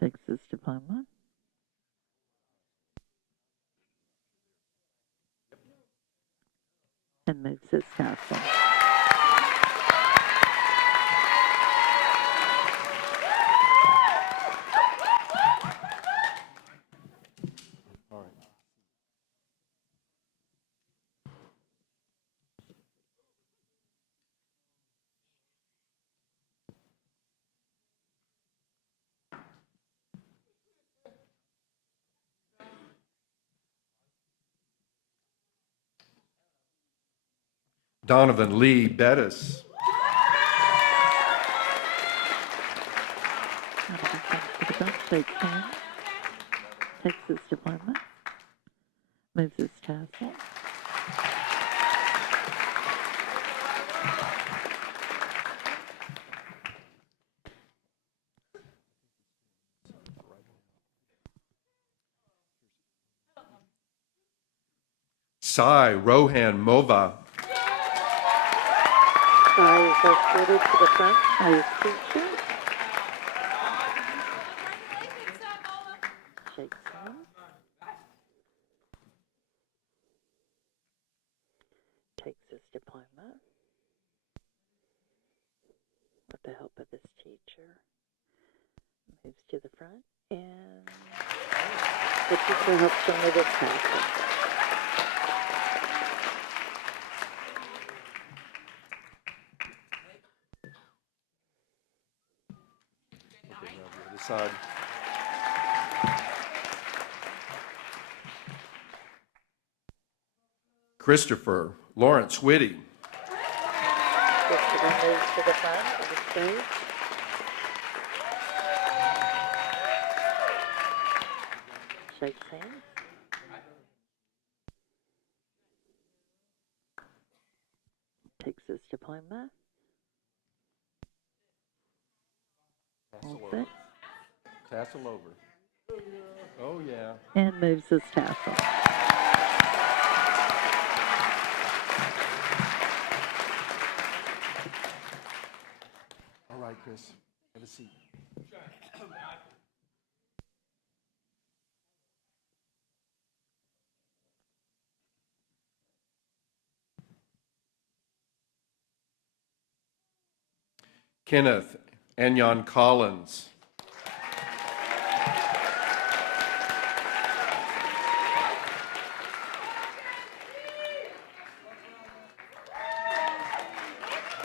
Takes his diploma. And moves his tassel. All right. Donovan Lee Bettis. Shakes hands. Takes his diploma. Moves his tassel. Sai Rohan Mova. Sai is escorted to the front by his teacher. Shakes hands. Takes his diploma with the help of his teacher. Moves to the front, and the teacher helps him with his tassel. Okay, now the other side. Christopher Lawrence Whitty. Christopher moves to the front of the stage. Shakes hands. Takes his diploma. Holds it. Tassel over. Oh, yeah. And moves his tassel. All right, Chris. Have a seat. Kenneth Anyon Collins.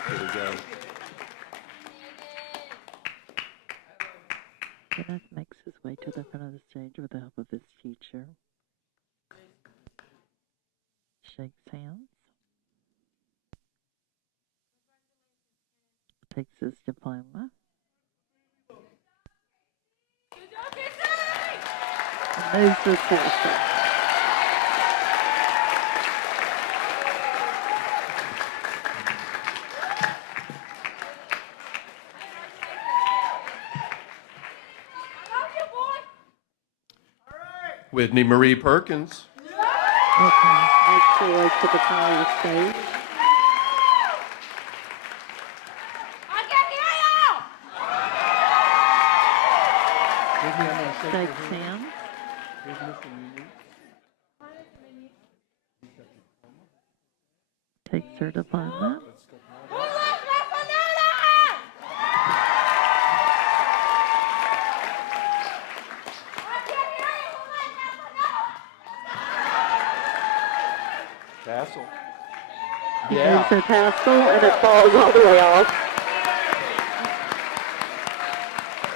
Here we go. Kenneth makes his way to the front of the stage with the help of his teacher. Shakes hands. Takes his diploma. And moves his tassel. Whitney Marie Perkins. Okay, makes her way to the front of the stage. Shakes hands. Takes her diploma. Tassel. Yeah. Moves her tassel and it falls all the way off.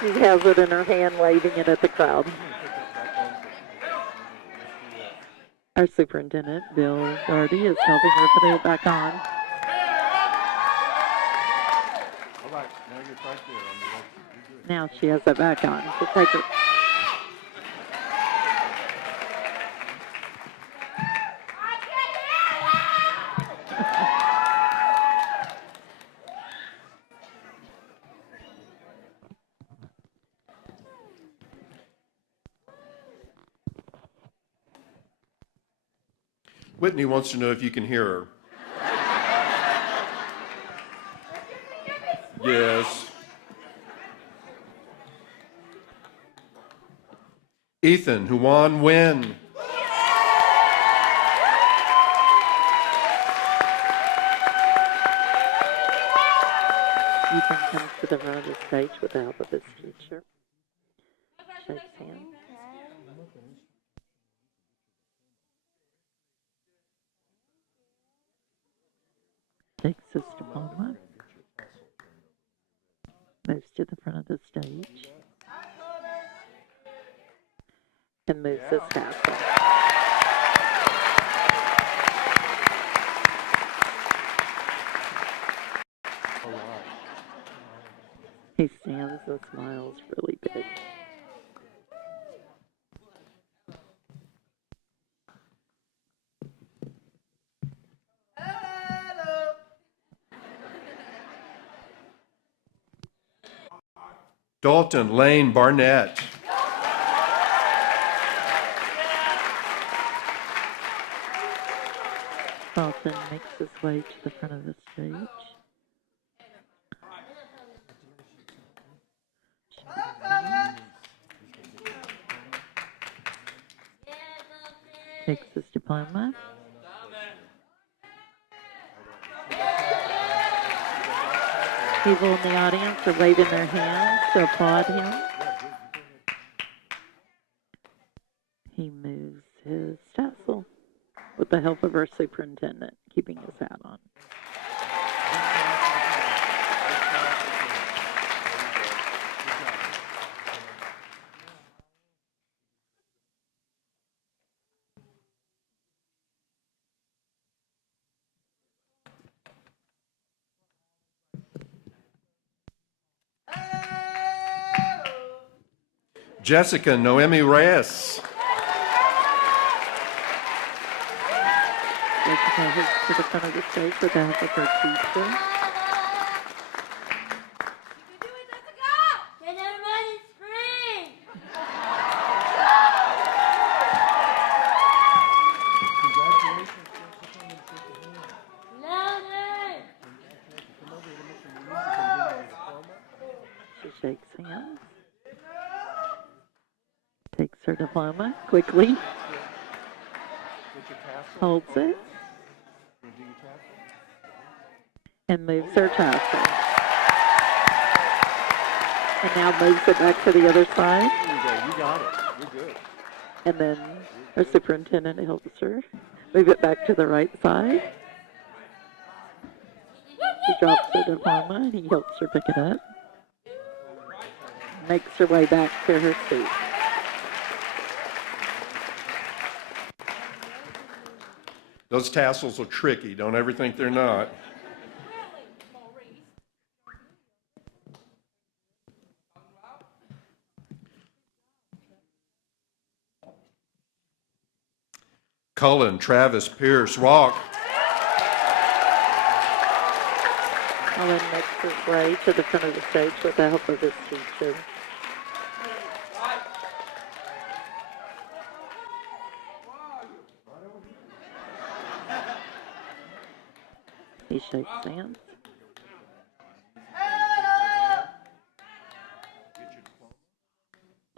She has it in her hand, waving it at the crowd. Our superintendent, Bill Darty, is helping her put it back on. All right, now you're right there. Now she has it back on. So take her. Whitney wants to know if you can hear her. Yes. Ethan Huan Nguyen. Ethan comes to the front of the stage with the help of his teacher. Shakes hands. Takes his diploma. Moves to the front of the stage. And moves his tassel. He stands and smiles really big. Dalton Lane Barnett. Dalton makes his way to the front of the stage. Takes his diploma. People in the audience are waving their hands to applaud him. He moves his tassel with the help of our superintendent, keeping his hat on. Jessica Noemi Reyes. Jessica heads to the front of the stage with the help of her teacher. She shakes hands. Takes her diploma quickly. Holds it. And moves her tassel. And now moves it back to the other side. There you go. You got it. You're good. And then our superintendent helps her move it back to the right side. She drops her diploma and he helps her pick it up. Makes her way back to her seat. Those tassels are tricky. Don't ever think they're not. Cullen Travis Pierce Rock. Cullen makes his way to the front of the stage with the help of his teacher. He shakes hands.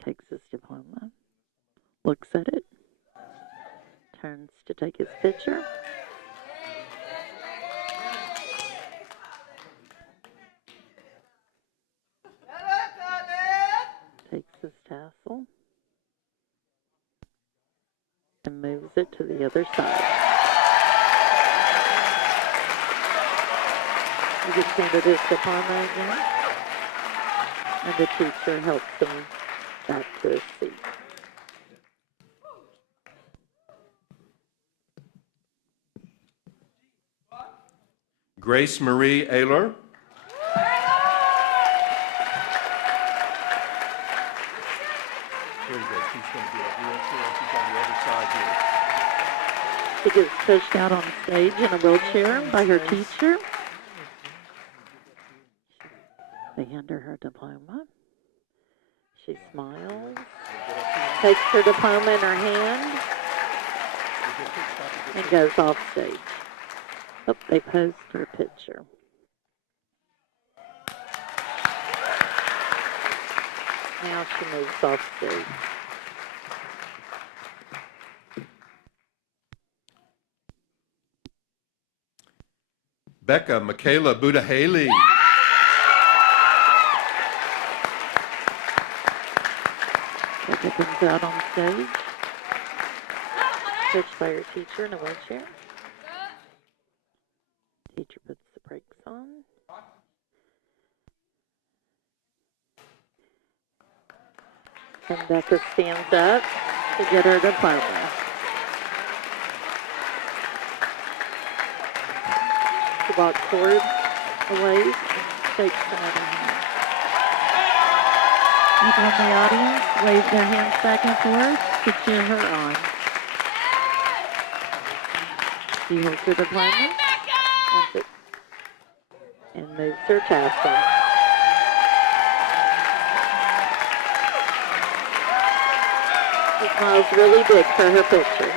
Takes his diploma. Looks at it. Turns to take his picture. Takes his tassel. And moves it to the other side. He gets handed his diploma again, and the teacher helps him back to his seat. Grace Marie Ayler. There you go. She's going to be a wheelchair. She's on the other side here. She gets pushed out on stage in a wheelchair by her teacher. They hand her diploma. She smiles, takes her diploma in her hand, and goes off stage. Oh, they posed for a picture. Now she moves off stage. Becca Michaela Budahaley. Becca comes out on stage, pushed by her teacher in a wheelchair. Teacher puts the brakes on. And Becca stands up to get her diploma. She walks forward a ways and shakes another hand. People in the audience wave their hands back and forth to cheer her on. She holds her diploma and moves her tassel. She smiles really big for her picture.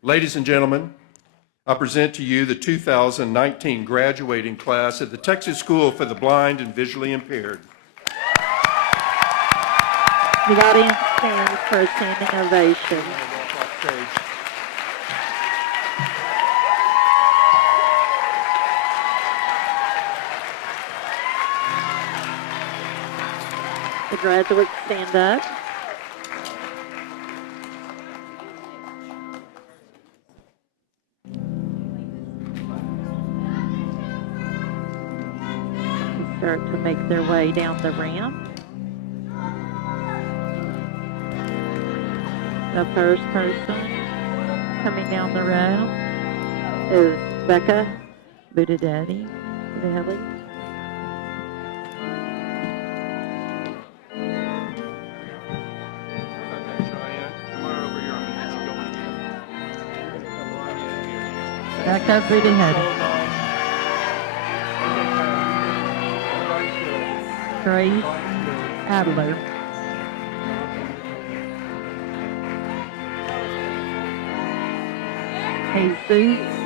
Ladies and gentlemen, I present to you the 2019 graduating class at the Texas School for the Blind and Visually Impaired. The audience stands for a standing ovation. The graduates stand up. Start to make their way down the ramp. The first person coming down the ramp is Becca Budadeli. Becca Budadeli. Grace Adler. Jesus